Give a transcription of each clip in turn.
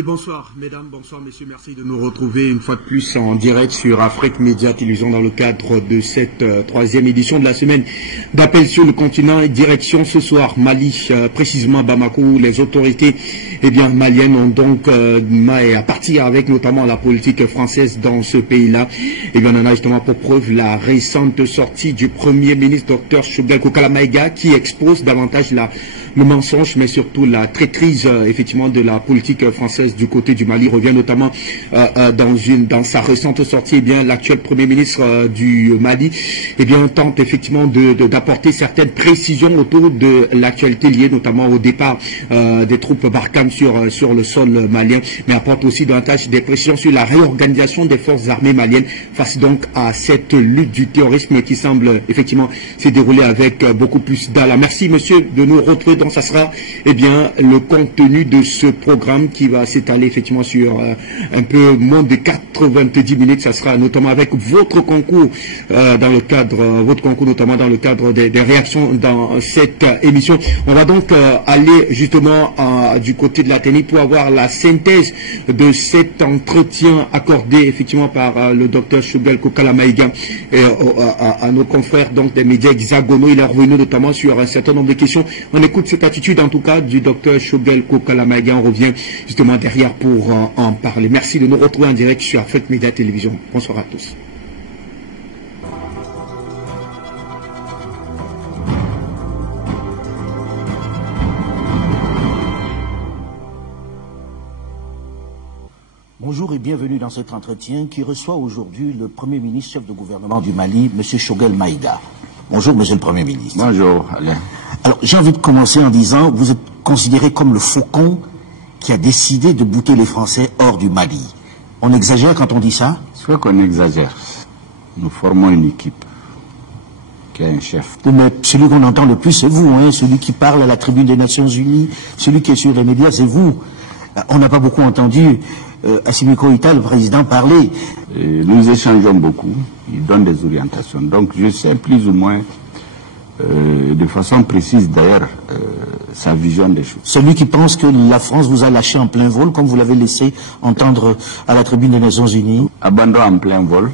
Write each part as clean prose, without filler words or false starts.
Allez, bonsoir mesdames, bonsoir messieurs, merci de nous retrouver une fois de plus en direct sur Afrique Média Télévision dans le cadre de cette troisième édition de la semaine d'appel sur le continent et direction ce soir Mali, précisément Bamako, où les autorités maliennes ont donc à partir avec notamment la politique française dans ce pays-là. On en a justement pour preuve la récente sortie du Premier ministre Dr Choguel Kokala Maïga qui expose davantage le mensonge, mais surtout la traîtrise effectivement de la politique française du côté du Mali. Revient notamment dans sa récente sortie, l'actuel Premier ministre du Mali tente effectivement d'apporter certaines précisions autour de l'actualité liée notamment au départ des troupes Barkhane sur le sol malien, mais apporte aussi davantage des précisions sur la réorganisation des forces armées maliennes face donc à cette lutte du terrorisme qui semble effectivement se dérouler avec beaucoup plus d'âme. Merci monsieur de nous retrouver. Donc ça sera le contenu de ce programme qui va s'étaler effectivement sur un peu moins de 90 minutes. Ça sera notamment avec votre concours notamment dans le cadre des réactions dans cette émission. On va donc aller justement du côté de la technique pour avoir la synthèse de cet entretien accordé effectivement par le docteur Choguel Kokala Maïga à nos confrères donc des médias hexagonaux. Il est revenu notamment sur un certain nombre de questions. On écoute cette attitude en tout cas du docteur Choguel Kokala Maïga. On revient justement derrière pour en parler. Merci de nous retrouver en direct sur Afrique Média Télévision. Bonsoir à tous. Bonjour et bienvenue dans cet entretien qui reçoit aujourd'hui le Premier ministre chef de gouvernement du Mali, M. Choguel Maïga. Bonjour, Monsieur le Premier ministre. Bonjour, Alain. Alors, j'ai envie de commencer en disant, vous êtes considéré comme le faucon qui a décidé de bouter les Français hors du Mali. On exagère quand on dit ça? Soit qu'on exagère. Nous formons une équipe qui a un chef. Mais celui qu'on entend le plus, c'est vous, hein, celui qui parle à la tribune des Nations Unies, celui qui est sur les médias, c'est vous. On n'a pas beaucoup entendu Assimi Goïta, le président, parler. Nous échangeons beaucoup, il donne des orientations. Donc je sais plus ou moins, de façon précise d'ailleurs, sa vision des choses. Celui qui pense que la France vous a lâché en plein vol, comme vous l'avez laissé entendre à la tribune des Nations Unies. Abandon en plein vol,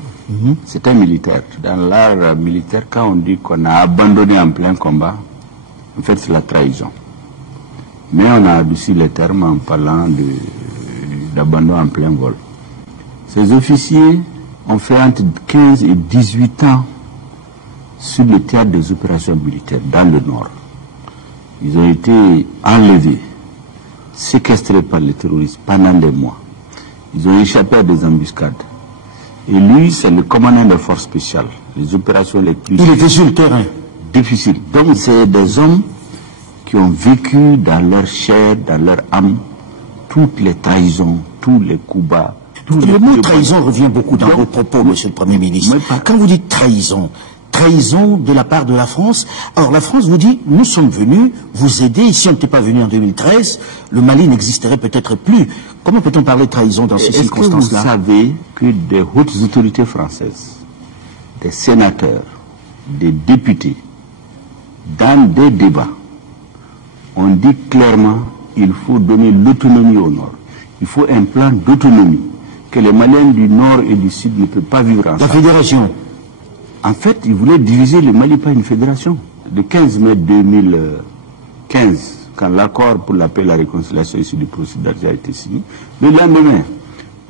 c'est un militaire. Dans l'art militaire, quand on dit qu'on a abandonné en plein combat, en fait c'est la trahison. Mais on a adouci les termes en parlant d'abandon en plein vol. Ces officiers ont fait entre 15 et 18 ans sur le théâtre des opérations militaires dans le Nord. Ils ont été enlevés, séquestrés par les terroristes pendant des mois. Ils ont échappé à des embuscades. Et lui, c'est le commandant des forces spéciales. Les opérations les plus... Il était sur le terrain. Difficiles. Donc c'est des hommes qui ont vécu dans leur chair, dans leur âme, toutes les trahisons, tous les coups bas. Le mot trahison revient beaucoup dans vos propos, Monsieur le Premier ministre. Quand vous dites trahison, trahison de la part de la France, alors la France vous dit, nous sommes venus vous aider, si on n'était pas venu en 2013, le Mali n'existerait peut-être plus. Comment peut-on parler de trahison dans ces circonstances-là? Vous savez que des hautes autorités françaises, des sénateurs, des députés, dans des débats, on dit clairement qu'il faut donner l'autonomie au Nord. Il faut un plan d'autonomie que les Maliens du Nord et du Sud ne peuvent pas vivre ensemble. La fédération. En fait, ils voulaient diviser le Mali par une fédération. Le 15 mai 2015, quand l'accord pour la paix et la réconciliation issu du processus d'Alger a été signé, le lendemain,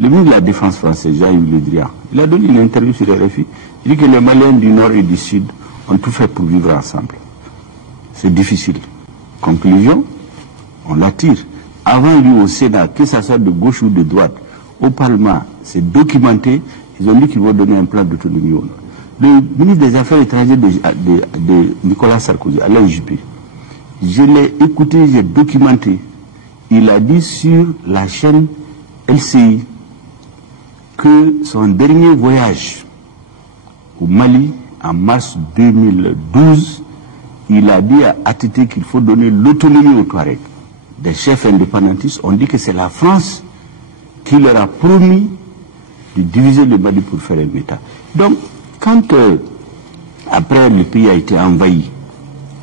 le ministre de la Défense français, Jean-Yves Le Drian, il a donné une interview sur RFI. Il dit que les Maliens du Nord et du Sud ont tout fait pour vivre ensemble. C'est difficile. Conclusion, on l'attire. Avant lui au Sénat, que ça soit de gauche ou de droite, au Parlement, c'est documenté, ils ont dit qu'ils vont donner un plan d'autonomie au Nord. Le ministre des Affaires étrangères de Nicolas Sarkozy, Alain Juppé, je l'ai écouté, j'ai documenté. Il a dit sur la chaîne LCI que son dernier voyage au Mali, en mars 2012, il a dit à ATT qu'il faut donner l'autonomie aux Touaregs. Des chefs indépendantistes ont dit que c'est la France qui leur a promis de diviser le Mali pour faire un État. Donc, quand après le pays a été envahi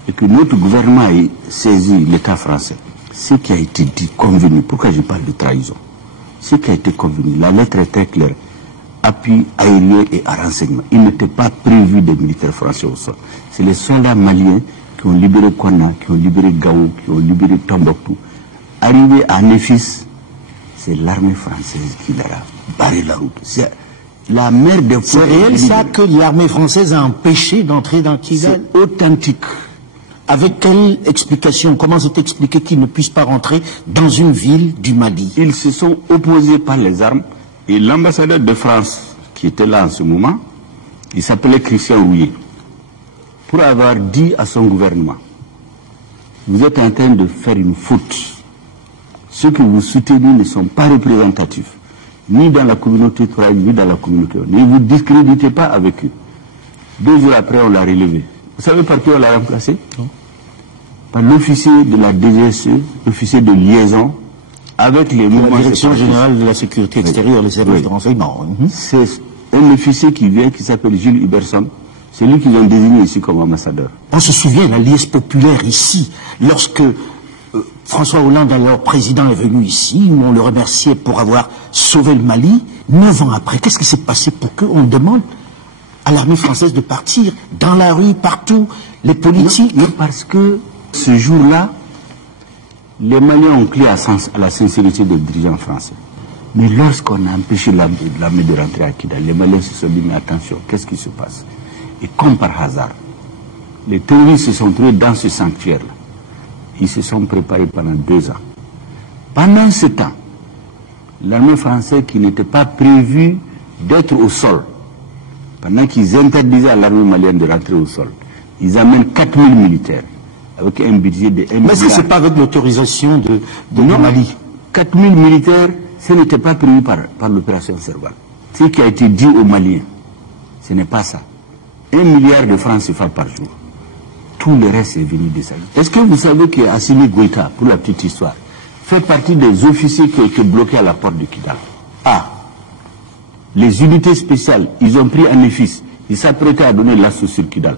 et que notre gouvernement a saisi l'État français, ce qui a été dit, convenu, pourquoi je parle de trahison? ce qui a été convenu, la lettre est très claire, appui aérien et à renseignement. Il n'était pas prévu des militaires français au sol. C'est les soldats maliens qui ont libéré Konna, qui ont libéré Gao, qui ont libéré Tombouctou. Arrivé à Néfis, c'est l'armée française qui leur a barré la route. C'est la mer des C'est réel ça que l'armée française a empêché d'entrer dans Kidal? C'est authentique. Avec quelle explication? Comment c'est expliqué qu'ils ne puissent pas rentrer dans une ville du Mali? Ils se sont opposés par les armes et l'ambassadeur de France qui était là en ce moment, il s'appelait Christian Houillet, pour avoir dit à son gouvernement, vous êtes en train de faire une faute. Ceux que vous soutenez ne sont pas représentatifs, ni dans la communauté touareg, ni dans la communauté. Ne vous discréditez pas avec eux. 2 jours après, on l'a relevé. Vous savez par qui on l'a remplacé? Non. Par l'officier de la DGSE, l'officier de liaison, avec les mouvements... La Direction Générale de la Sécurité Extérieure, les services de renseignement. C'est un officier qui vient, qui s'appelle Gilles Huberson. C'est lui qu'ils ont désigné ici comme ambassadeur. On se souvient, la liesse populaire ici, lorsque François Hollande, alors président, est venu ici, où on le remerciait pour avoir sauvé le Mali. 9 ans après, qu'est-ce qui s'est passé pour qu'on demande à l'armée française de partir dans la rue, partout, les politiques? Non, parce que ce jour-là, les Maliens ont crié à la sincérité des dirigeants français. Mais lorsqu'on a empêché l'armée de rentrer à Kidal, les Maliens se sont dit, mais attention, qu'est-ce qui se passe? Et comme par hasard, les terroristes se sont trouvés dans ce sanctuaire-là. Ils se sont préparés pendant 2 ans. Pendant ce temps, l'armée française, qui n'était pas prévue d'être au sol, pendant qu'ils interdisaient à l'armée malienne de rentrer au sol, ils amènent 4000 militaires, avec un budget de 1 milliard. Mais ça, c'est pas avec l'autorisation de Mali. 4000 militaires, ce n'était pas prévu par l'opération Serval. Ce qui a été dit aux Maliens, ce n'est pas ça. 1 milliard de francs CFA par jour. Tout le reste est venu de ça. Est-ce que vous savez qu'Assimi Goïta, pour la petite histoire, fait partie des officiers qui ont été bloqués à la porte de Kidal? Ah, les unités spéciales, ils ont pris un Néfis. Ils s'apprêtaient à donner l'assaut sur Kidal.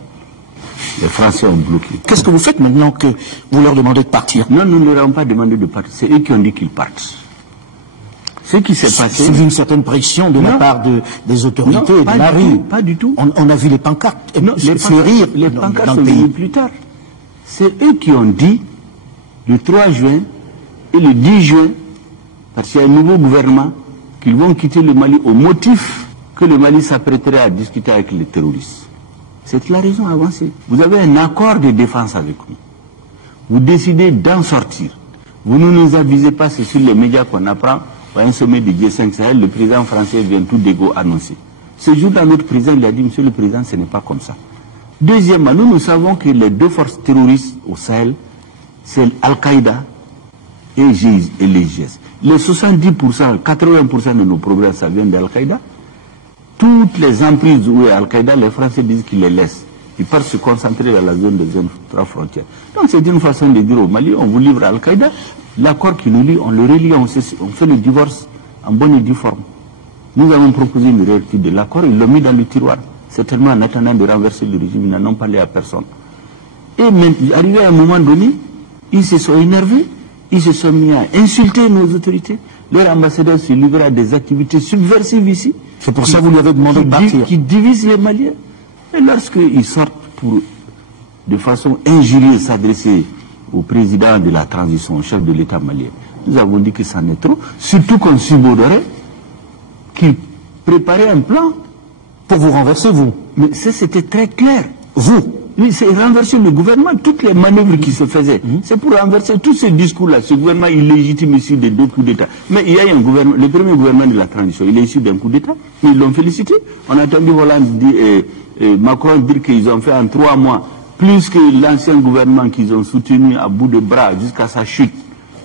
Les Français ont bloqué. Qu'est-ce que vous faites maintenant que vous leur demandez de partir? Non, nous ne leur avons pas demandé de partir. C'est eux qui ont dit qu'ils partent. Ce qui s'est passé... C'est une certaine pression de la part des autorités de la rue. Pas du tout. On a vu les pancartes fleurir. Les pancartes sont venues plus tard. C'est eux qui ont dit, le 3 juin et le 10 juin, parce qu'il y a un nouveau gouvernement, qu'ils vont quitter le Mali au motif que le Mali s'apprêterait à discuter avec les terroristes. C'est la raison avancée. Vous avez un accord de défense avec nous. Vous décidez d'en sortir. Vous ne nous avisez pas, c'est sur les médias qu'on apprend. À un sommet du G5 Sahel, le président français vient tout d'égo annoncer. Ce jour-là, notre président lui a dit, monsieur le président, ce n'est pas comme ça. Deuxièmement, nous savons que les 2 forces terroristes au Sahel, c'est Al-Qaïda et les GIS. Les 70%, 80% de nos problèmes, ça vient d'Al-Qaïda. Toutes les emprises où est Al-Qaïda, les Français disent qu'ils les laissent. Ils partent se concentrer dans la zone des 3 frontières. Donc c'est une façon de dire au Mali, on vous livre à Al-Qaïda. L'accord qui nous lie, on le relie, on fait le divorce en bonne et due forme. Nous avons proposé une réécriture de l'accord, ils l'ont mis dans le tiroir. Certainement en attendant de renverser le régime, ils n'en ont parlé à personne. Et même, arrivé à un moment donné, ils se sont énervés, ils se sont mis à insulter nos autorités. Leur ambassadeur se livre à des activités subversives ici. C'est pour ça que vous lui avez demandé de partir. Qui divisent les Maliens. Et lorsqu'ils sortent pour, de façon injurieuse, s'adresser au président de la transition, au chef de l'État malien, nous avons dit que ça en est trop, surtout qu'on subodorait qu'il préparait un plan pour vous renverser, vous. Mais c'était très clair. Vous? Oui, c'est renverser le gouvernement, toutes les manœuvres qui se faisaient. C'est pour renverser tous ces discours-là, ce gouvernement illégitime issu de 2 coups d'État. Mais il y a un gouvernement, le premier gouvernement de la transition, il est issu d'un coup d'État, mais ils l'ont félicité. On a entendu Hollande Macron dire qu'ils ont fait en 3 mois plus que l'ancien gouvernement qu'ils ont soutenu à bout de bras jusqu'à sa chute.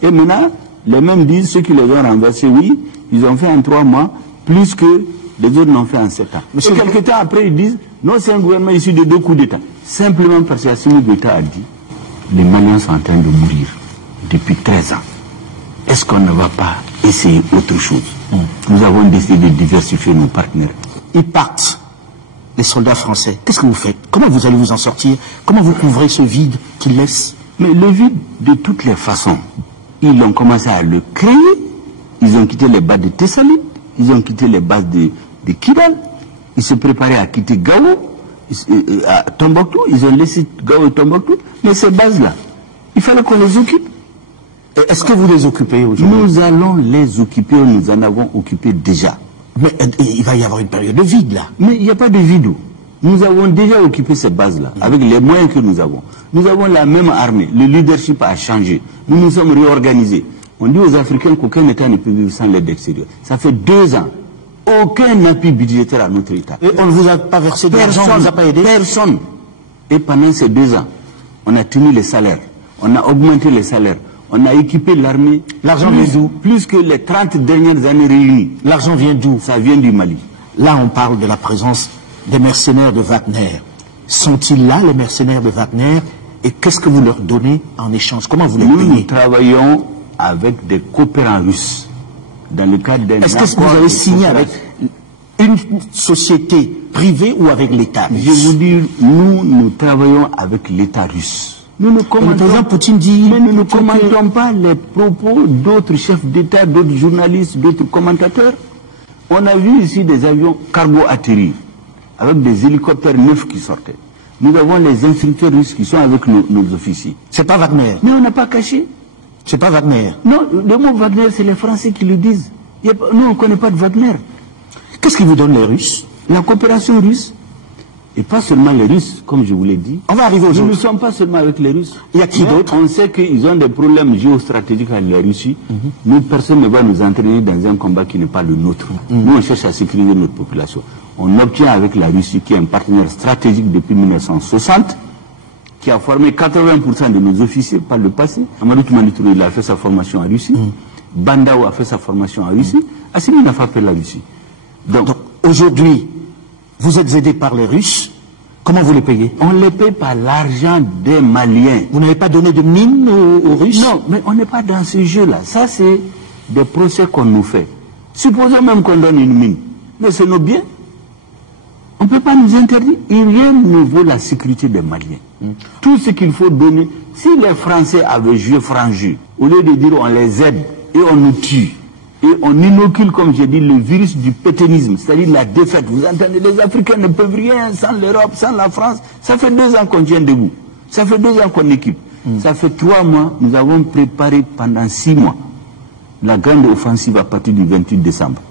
Et maintenant, les mêmes disent, ceux qui les ont renversés, oui, ils ont fait en 3 mois plus que les autres n'ont fait en 7 ans. Et quelques temps après, ils disent, non, c'est un gouvernement issu de 2 coups d'État. Simplement parce qu'Assimi Goïta a dit, les Maliens sont en train de mourir depuis 13 ans. Est-ce qu'on ne va pas essayer autre chose? Nous avons décidé de diversifier nos partenaires. Ils partent, les soldats français. Qu'est-ce que vous faites? Comment vous allez vous en sortir? Comment vous couvrez ce vide qu'ils laissent? Mais le vide, de toutes les façons, ils ont commencé à le créer Ils ont quitté les bases de Tessalit, ils ont quitté les bases de Kidal, ils se préparaient à quitter Gao, à Tombouctou, ils ont laissé Gao et Tombouctou, mais ces bases-là, il fallait qu'on les occupe. Est-ce que vous les occupez aujourd'hui? Nous allons les occuper, nous en avons occupé déjà. Mais il va y avoir une période de vide là. Mais il n'y a pas de vide. Nous avons déjà occupé ces bases-là, avec les moyens que nous avons. Nous avons la même armée, le leadership a changé, nous nous sommes réorganisés. On dit aux Africains qu'aucun État ne peut vivre sans l'aide extérieure. Ça fait 2 ans. Aucun appui budgétaire à notre État. Et on ne vous a pas versé d'argent, on ne vous a pas aidé? Personne. Et pendant ces 2 ans, on a tenu les salaires, on a augmenté les salaires, on a équipé l'armée. L'argent vient d'où? Plus que les 30 dernières années réunies. L'argent vient d'où? Ça vient du Mali. Là, on parle de la présence des mercenaires de Wagner. Sont-ils là, les mercenaires de Wagner? Et qu'est-ce que vous leur donnez en échange? Comment vous les payez? Nous travaillons avec des coopérants russes. Dans le cadre d'un Est-ce que vous avez signé avec une société privée ou avec l'État russe? Je vous dis, nous travaillons avec l'État russe. Nous ne commentons, le président Poutine dit... Mais nous ne commentons pas les propos d'autres chefs d'État, d'autres journalistes, d'autres commentateurs. On a vu ici des avions cargo atterrir, avec des hélicoptères neufs qui sortaient. Nous avons les instructeurs russes qui sont avec nos officiers. C'est pas Wagner. Mais on n'a pas caché. C'est pas Wagner. Non, le mot Wagner, c'est les Français qui le disent. Nous, on ne connaît pas de Wagner. Qu'est-ce qu'ils vous donnent, les Russes? La coopération russe. Et pas seulement les Russes, comme je vous l'ai dit. On va arriver aux autres. Nous ne sommes pas seulement avec les Russes. Il y a qui d'autre? On sait qu'ils ont des problèmes géostratégiques avec la Russie. Nous, personne ne va nous entraîner dans un combat qui n'est pas le nôtre. Nous, on cherche à sécuriser notre population. On obtient avec la Russie, qui est un partenaire stratégique depuis 1960, qui a formé 80% de nos officiers par le passé. Amadou Toumani-Touré, il a fait sa formation en Russie. Bandao a fait sa formation en Russie. Assimi n'a pas fait la Russie. Donc aujourd'hui, vous êtes aidé par les Russes. Comment vous les payez? On les paye par l'argent des Maliens. Vous n'avez pas donné de mines aux Russes? Non, mais on n'est pas dans ce jeu-là. Ça, c'est des procès qu'on nous fait. Supposons même qu'on donne une mine. Mais c'est nos biens. On ne peut pas nous interdire. Et rien ne vaut la sécurité des Maliens. Tout ce qu'il faut donner. Si les Français avaient joué franc jeu, au lieu de dire on les aide et on nous tue, et on inocule, comme j'ai dit, le virus du pétainisme, c'est-à-dire la défaite. Vous entendez, les Africains ne peuvent rien sans l'Europe, sans la France. Ça fait 2 ans qu'on tient debout. Ça fait 2 ans qu'on équipe. Ça fait 3 mois, nous avons préparé pendant 6 mois la grande offensive à partir du 28 décembre.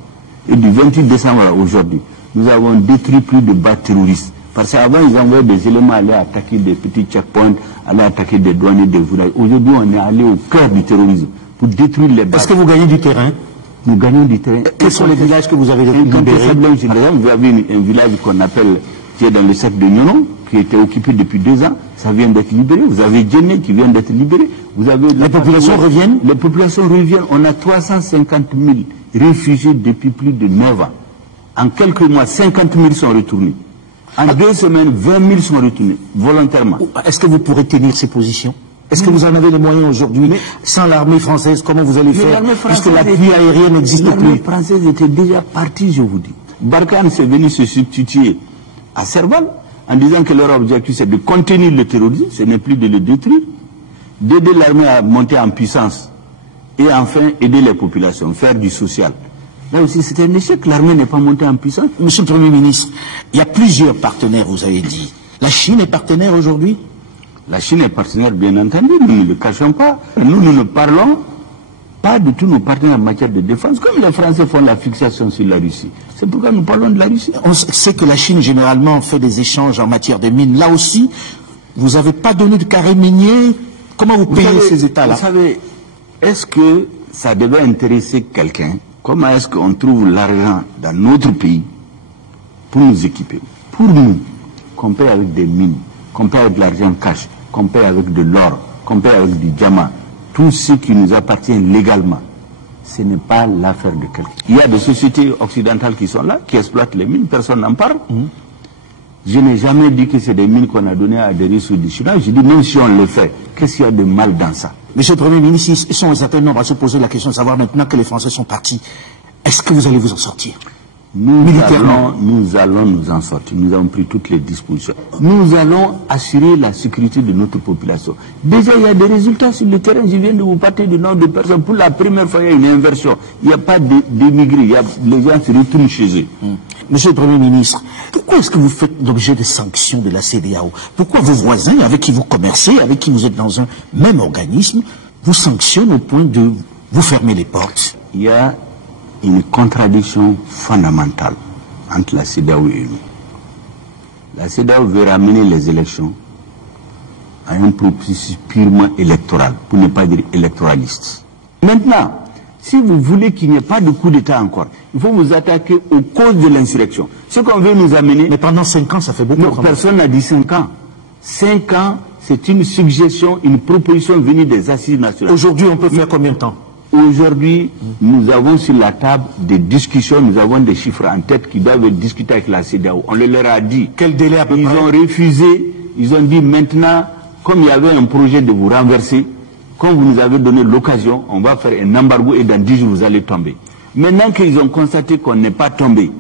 Et du 28 décembre à aujourd'hui, nous avons détruit plus de bases terroristes. Parce qu'avant, ils envoyaient des éléments aller attaquer des petits checkpoints, aller attaquer des douaniers, des villages. Aujourd'hui, on est allé au cœur du terrorisme pour détruire les bases. Est-ce que vous gagnez du terrain? Nous gagnons du terrain. Quels sont les villages que vous avez libérés? Vous avez un village qu'on appelle, qui est dans le cercle de Nyonon, qui était occupé depuis 2 ans. Ça vient d'être libéré. Vous avez Djenné qui vient d'être libéré. Vous avez les populations reviennent? Les populations reviennent. On a 350 000 réfugiés depuis plus de 9 ans. En quelques mois, 50 000 sont retournés. En 2 semaines, 20 000 sont retournés, volontairement. Est-ce que vous pourrez tenir ces positions? Est-ce que vous en avez les moyens aujourd'hui? Sans l'armée française, comment vous allez faire? Puisque l'appui aérien n'existe plus. L'armée française était déjà partie, je vous dis. Barkhane s'est venu se substituer à Serval en disant que leur objectif c'est de contenir le terrorisme, ce n'est plus de le détruire, d'aider l'armée à monter en puissance et enfin aider les populations, faire du social. Là aussi, c'est un échec. L'armée n'est pas montée en puissance. Monsieur le Premier ministre, il y a plusieurs partenaires, vous avez dit. La Chine est partenaire aujourd'hui? La Chine est partenaire, bien entendu. Nous ne le cachons pas. Nous ne parlons pas de tous nos partenaires en matière de défense, comme les Français font la fixation sur la Russie. C'est pourquoi nous parlons de la Russie. On sait que la Chine, généralement, fait des échanges en matière de mines. Là aussi, vous n'avez pas donné de carré minier. Comment vous payez ces États-là? Vous savez, est-ce que ça devait intéresser quelqu'un? Comment est-ce qu'on trouve l'argent dans notre pays pour nous équiper? Pour nous, qu'on paye avec des mines, qu'on paye avec de l'argent cash, qu'on paye avec de l'or, qu'on paye avec du diamant, tout ce qui nous appartient légalement, ce n'est pas l'affaire de quelqu'un. Il y a des sociétés occidentales qui sont là, qui exploitent les mines, personne n'en parle. Je n'ai jamais dit que c'est des mines qu'on a données à des ressources du Chinois. Je dis même si on le fait, qu'est-ce qu'il y a de mal dans ça? Monsieur le Premier ministre, ils sont un certain nombre à se poser la question de savoir maintenant que les Français sont partis. Est-ce que vous allez vous en sortir? Nous allons nous en sortir. Nous avons pris toutes les dispositions. Nous allons assurer la sécurité de notre population. Déjà, il y a des résultats sur le terrain. Je viens de vous parler du nombre de personnes. Pour la première fois, il y a une inversion. Il n'y a pas d'émigrés. Les gens se retournent chez eux. Monsieur le Premier ministre, pourquoi est-ce que vous faites l'objet de sanctions de la CEDEAO? Pourquoi vos voisins, avec qui vous commercez, avec qui vous êtes dans un même organisme, vous sanctionnent au point de vous fermer les portes? Il y a une contradiction fondamentale entre la CEDEAO et nous. La CEDEAO veut ramener les élections à un processus purement électoral, pour ne pas dire électoraliste. Maintenant, si vous voulez qu'il n'y ait pas de coup d'État encore, il faut vous attaquer aux causes de l'insurrection. Ce qu'on veut nous amener... Mais pendant 5 ans, ça fait beaucoup. Non, personne n'a dit 5 ans. 5 ans, c'est une suggestion, une proposition venue des assises nationales. Aujourd'hui, on peut faire combien de temps? Aujourd'hui, nous avons sur la table des discussions, nous avons des chiffres en tête qui doivent discuter avec la CEDEAO. On leur a dit. Quel délai à peu près? Ils ont refusé, ils ont dit maintenant, comme il y avait un projet de vous renverser, comme vous nous avez donné l'occasion, on va faire un embargo et dans 10 jours vous allez tomber. Maintenant qu'ils ont constaté qu'on n'est pas tombé,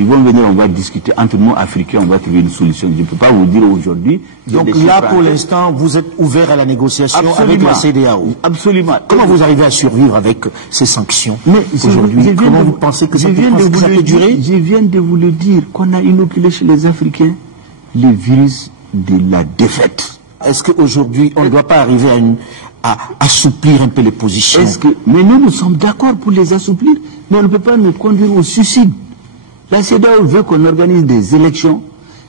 ils vont venir, on va discuter entre nous Africains, on va trouver une solution. Je ne peux pas vous dire aujourd'hui. Donc là, pour l'instant, vous êtes ouvert à la négociation avec la CEDEAO. Absolument. Comment vous arrivez à survivre avec ces sanctions aujourd'hui? Comment vous pensez que ça peut durer? Je viens de vous le dire, qu'on a inoculé chez les Africains le virus de la défaite. Est-ce qu'aujourd'hui, on ne doit pas arriver à assouplir un peu les positions? Mais nous sommes d'accord pour les assouplir, mais on ne peut pas nous conduire au suicide. La CEDEAO veut qu'on organise des élections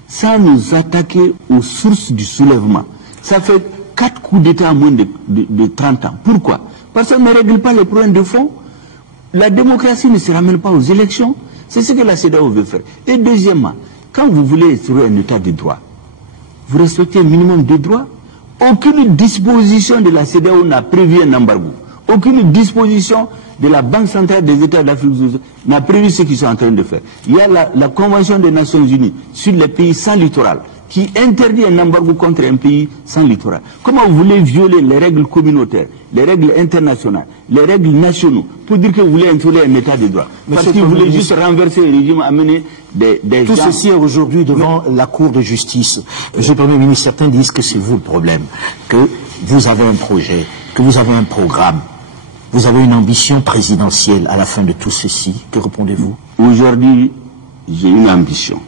sans nous attaquer aux sources du soulèvement. Ça fait 4 coups d'État en moins de 30 ans. Pourquoi? Parce qu'on ne règle pas les problèmes de fond. La démocratie ne se ramène pas aux élections. C'est ce que la CEDEAO veut faire. Et deuxièmement, quand vous voulez instaurer un état de droit, vous respectez un minimum de droits. Aucune disposition de la CEDEAO n'a prévu un embargo. Aucune disposition de la Banque centrale des États d'Afrique du Sud n'a prévu ce qu'ils sont en train de faire. Il y a la Convention des Nations Unies sur les pays sans littoral qui interdit un embargo contre un pays sans littoral. Comment vous voulez violer les règles communautaires, les règles internationales, les règles nationaux pour dire que vous voulez instaurer un état de droit? Parce que vous voulez juste renverser le régime, amener des Tout gens... ceci est aujourd'hui devant la Cour de justice. Monsieur le Premier ministre, certains disent que c'est vous le problème, que vous avez un projet, que vous avez un programme. Vous avez une ambition présidentielle à la fin de tout ceci. Que répondez-vous? Aujourd'hui, j'ai une ambition.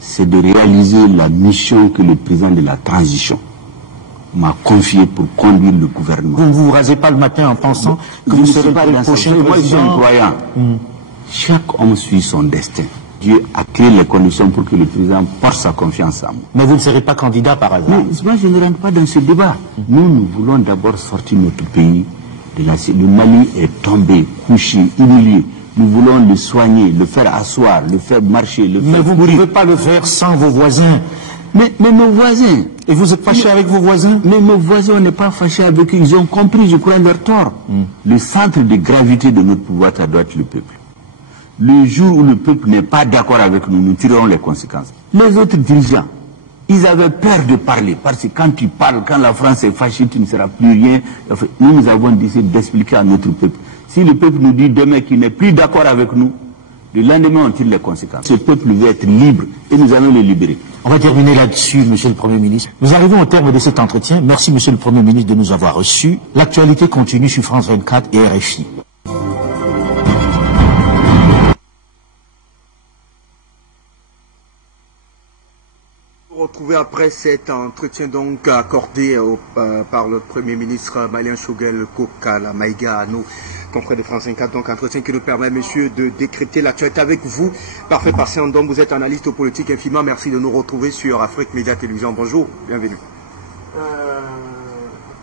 C'est de réaliser la mission que le président de la transition m'a confiée pour conduire le gouvernement. Vous ne vous rasez pas le matin en pensant que vous serez pas le prochain président? Moi, je suis un croyant. Chaque homme suit son destin. Dieu a créé les conditions pour que le président porte sa confiance en moi. Mais vous ne serez pas candidat par hasard? Mais moi, je ne rentre pas dans ce débat. Nous voulons d'abord sortir notre pays de la... Le Mali est tombé, couché, humilié. Nous voulons le soigner, le faire asseoir, le faire marcher, le faire... Mais vous ne pouvez pas le faire sans vos voisins. Mais nos voisins... Et vous êtes fâché avec vos voisins? Mais nos voisins, on n'est pas fâché avec eux. Ils ont compris, je crois, leur tort. Le centre de gravité de notre pouvoir, ça doit être le peuple. Le jour où le peuple n'est pas d'accord avec nous, nous tirerons les conséquences. Les autres dirigeants, ils avaient peur de parler, parce que quand tu parles, quand la France est fâchée, tu ne seras plus rien. Nous avons décidé d'expliquer à notre peuple. Si le peuple nous dit demain qu'il n'est plus d'accord avec nous, le lendemain on tire les conséquences. Ce peuple veut être libre et nous allons le libérer. On va terminer là-dessus, Monsieur le Premier ministre. Nous arrivons au terme de cet entretien. Merci, Monsieur le Premier ministre, de nous avoir reçus. L'actualité continue sur France 24 et RFI. Retrouvé après cet entretien donc accordé par le Premier ministre malien Choguel Kokala Maïga à nos confrères de France 24, donc entretien qui nous permet, monsieur, de décrypter l'actualité avec vous. Parfait Passé Ndom, vous êtes analyste politique infiniment. Merci de nous retrouver sur Afrique Média Télévision. Bonjour, bienvenue.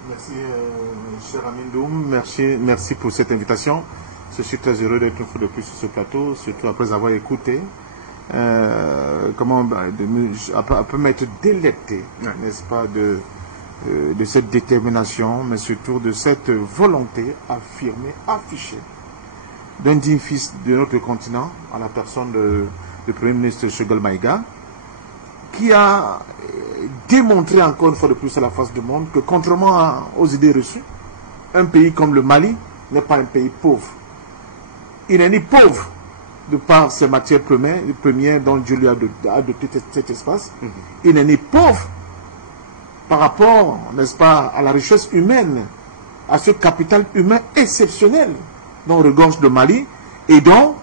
Merci, cher Amindoum. Merci pour cette invitation. Je suis très heureux d'être une fois de plus sur ce plateau, surtout après avoir écouté. Peut m'être délecté, n'est-ce pas, de cette détermination, mais surtout de cette volonté affirmée, affichée d'un digne fils de notre continent, à la personne du Premier ministre Choguel Maïga, qui a démontré encore une fois de plus à la face du monde que, contrairement aux idées reçues, un pays comme le Mali n'est pas un pays pauvre. Il n'est ni pauvre de par ses matières premières dont Dieu lui a doté cet espace, il n'est ni pauvre par rapport, n'est-ce pas, à la richesse humaine, à ce capital humain exceptionnel dont regorge le Mali et dont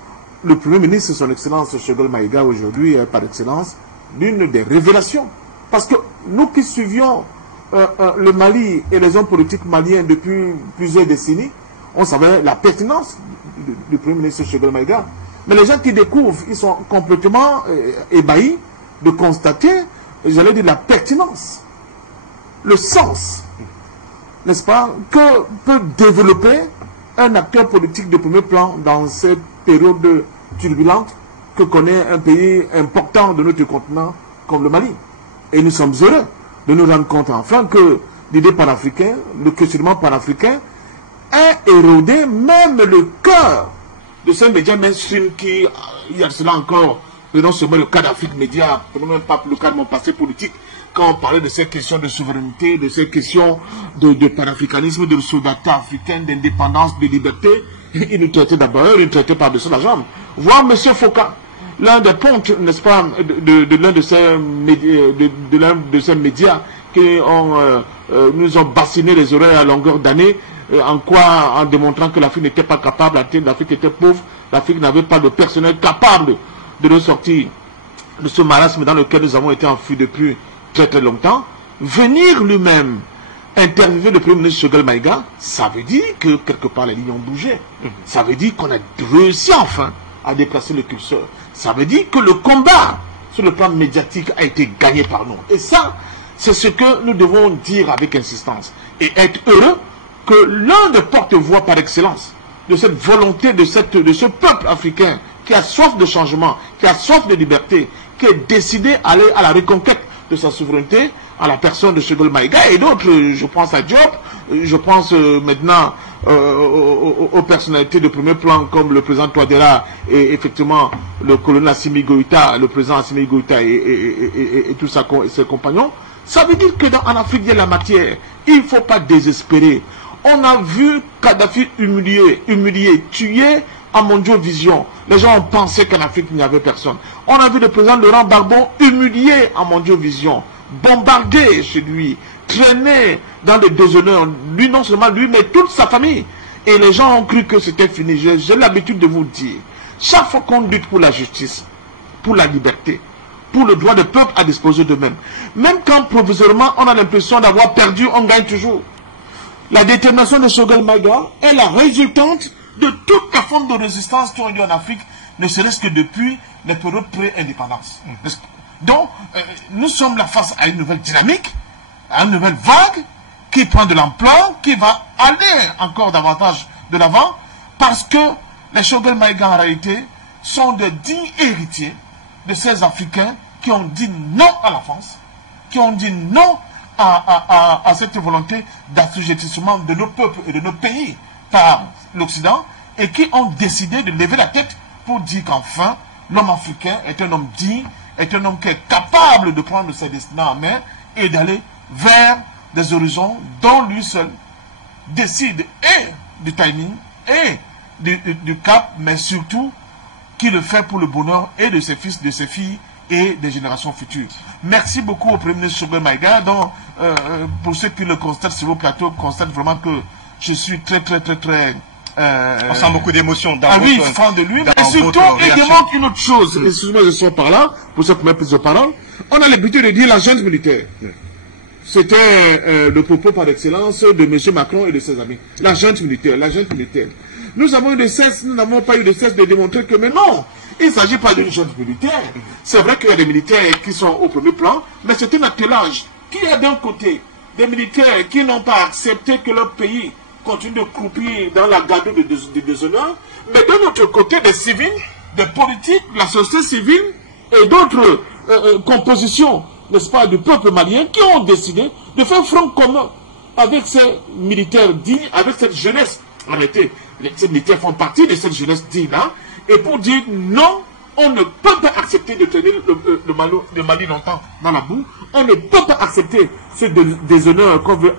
le Premier ministre, son Excellence Choguel Maïga, aujourd'hui est par excellence l'une des révélations. Parce que nous qui suivions le Mali et les hommes politiques maliens depuis plusieurs décennies, on savait la pertinence du Premier ministre Choguel Maïga. Mais les gens qui découvrent, ils sont complètement ébahis de constater, j'allais dire, la pertinence, le sens, n'est-ce pas, que peut développer un acteur politique de premier plan dans cette période turbulente que connaît un pays important de notre continent comme le Mali. Et nous sommes heureux de nous rendre compte enfin que l'idée panafricaine, le questionnement panafricain a érodé même le cœur de ces médias mainstream qui, il y a cela encore, non seulement le cas d'Afrique Média, même pas le cas de mon passé politique, quand on parlait de ces questions de souveraineté, de ces questions de panafricanisme, de souveraineté africaine, d'indépendance, de liberté, ils nous traitaient d'abord, ils nous traitaient par-dessus la jambe. Voir M. Foucault, l'un des pontes, n'est-ce pas, de l'un de ces médias qui nous ont bassiné les oreilles à longueur d'année, en démontrant que l'Afrique n'était pas capable, l'Afrique était pauvre, l'Afrique n'avait pas de personnel capable de nous sortir de ce marasme dans lequel nous avons été enfuis depuis très très longtemps. Venir lui-même interviewer le Premier ministre Choguel Maïga, ça veut dire que quelque part les lignes ont bougé. Ça veut dire qu'on a réussi enfin à déplacer le curseur. Ça veut dire que le combat sur le plan médiatique a été gagné par nous. Et ça, c'est ce que nous devons dire avec insistance. Et être heureux que l'un des porte-voix par excellence de cette volonté de ce peuple africain qui a soif de changement, qui a soif de liberté, qui est décidé à aller à la reconquête de sa souveraineté, à la personne de Choguel Maïga et d'autres, je pense à Diop, je pense maintenant aux personnalités de premier plan comme le président Touadéra et effectivement le colonel Assimi Goïta, le président Assimi Goïta et tous ses compagnons. Ça veut dire que en Afrique, il y a la matière. Il ne faut pas désespérer. On a vu Kadhafi humilié, tué à Mondiovision. Les gens ont pensé qu'en Afrique, il n'y avait personne. On a vu le président Laurent Gbagbo humilié à Mondiovision, bombardé chez lui, traîné dans le déshonneur, lui non seulement lui, mais toute sa famille. Et les gens ont cru que c'était fini. J'ai l'habitude de vous dire, chaque fois qu'on lutte pour la justice, pour la liberté, pour le droit des peuples à disposer d'eux-mêmes, même quand provisoirement on a l'impression d'avoir perdu, on gagne toujours. La détermination de Choguel Maïga est la résultante de toute la forme de résistance qui ont eu en Afrique, ne serait-ce que depuis les périodes pré-indépendance. Donc, nous sommes là face à une nouvelle dynamique, à une nouvelle vague qui prend de l'ampleur, qui va aller encore davantage de l'avant, parce que les Choguel Maïga en réalité sont des dignes héritiers de ces Africains qui ont dit non à la France, qui ont dit non à cette volonté d'assujettissement de nos peuples et de nos pays par l'Occident, et qui ont décidé de lever la tête pour dire qu'enfin, l'homme africain est un homme digne, est un homme qui est capable de prendre sa destinée en main et d'aller vers des horizons dont lui seul décide et du timing et du cap, mais surtout qui le fait pour le bonheur et de ses fils, de ses filles et des générations futures. Merci beaucoup au Premier ministre Choguel Maïga, dont pour ceux qui le constatent sur vos plateaux, constatent vraiment que je suis très on sent beaucoup d'émotion dans fan de lui, mais surtout il démontre une autre chose. Excusez-moi, je sors par là pour cette première prise de parole. On a l'habitude de dire la junte militaire. C'était le propos par excellence de M. Macron et de ses amis. La junte militaire, la junte militaire. Nous n'avons pas eu de cesse de démontrer que, mais non, il ne s'agit pas d'une junte militaire. C'est vrai qu'il y a des militaires qui sont au premier plan, mais c'est un attelage qui a d'un côté des militaires qui n'ont pas accepté que leur pays continue de croupir dans la garde de déshonneur, mais de l'autre côté des civils, des politiques, de la société civile et d'autres compositions, n'est-ce pas, du peuple malien qui ont décidé de faire front commun avec ces militaires dignes, avec cette jeunesse. En réalité, ces militaires font partie de cette jeunesse digne-là, et pour dire non, on ne peut pas accepter de tenir le Mali longtemps dans la boue, on ne peut pas accepter ce déshonneur qu'on veut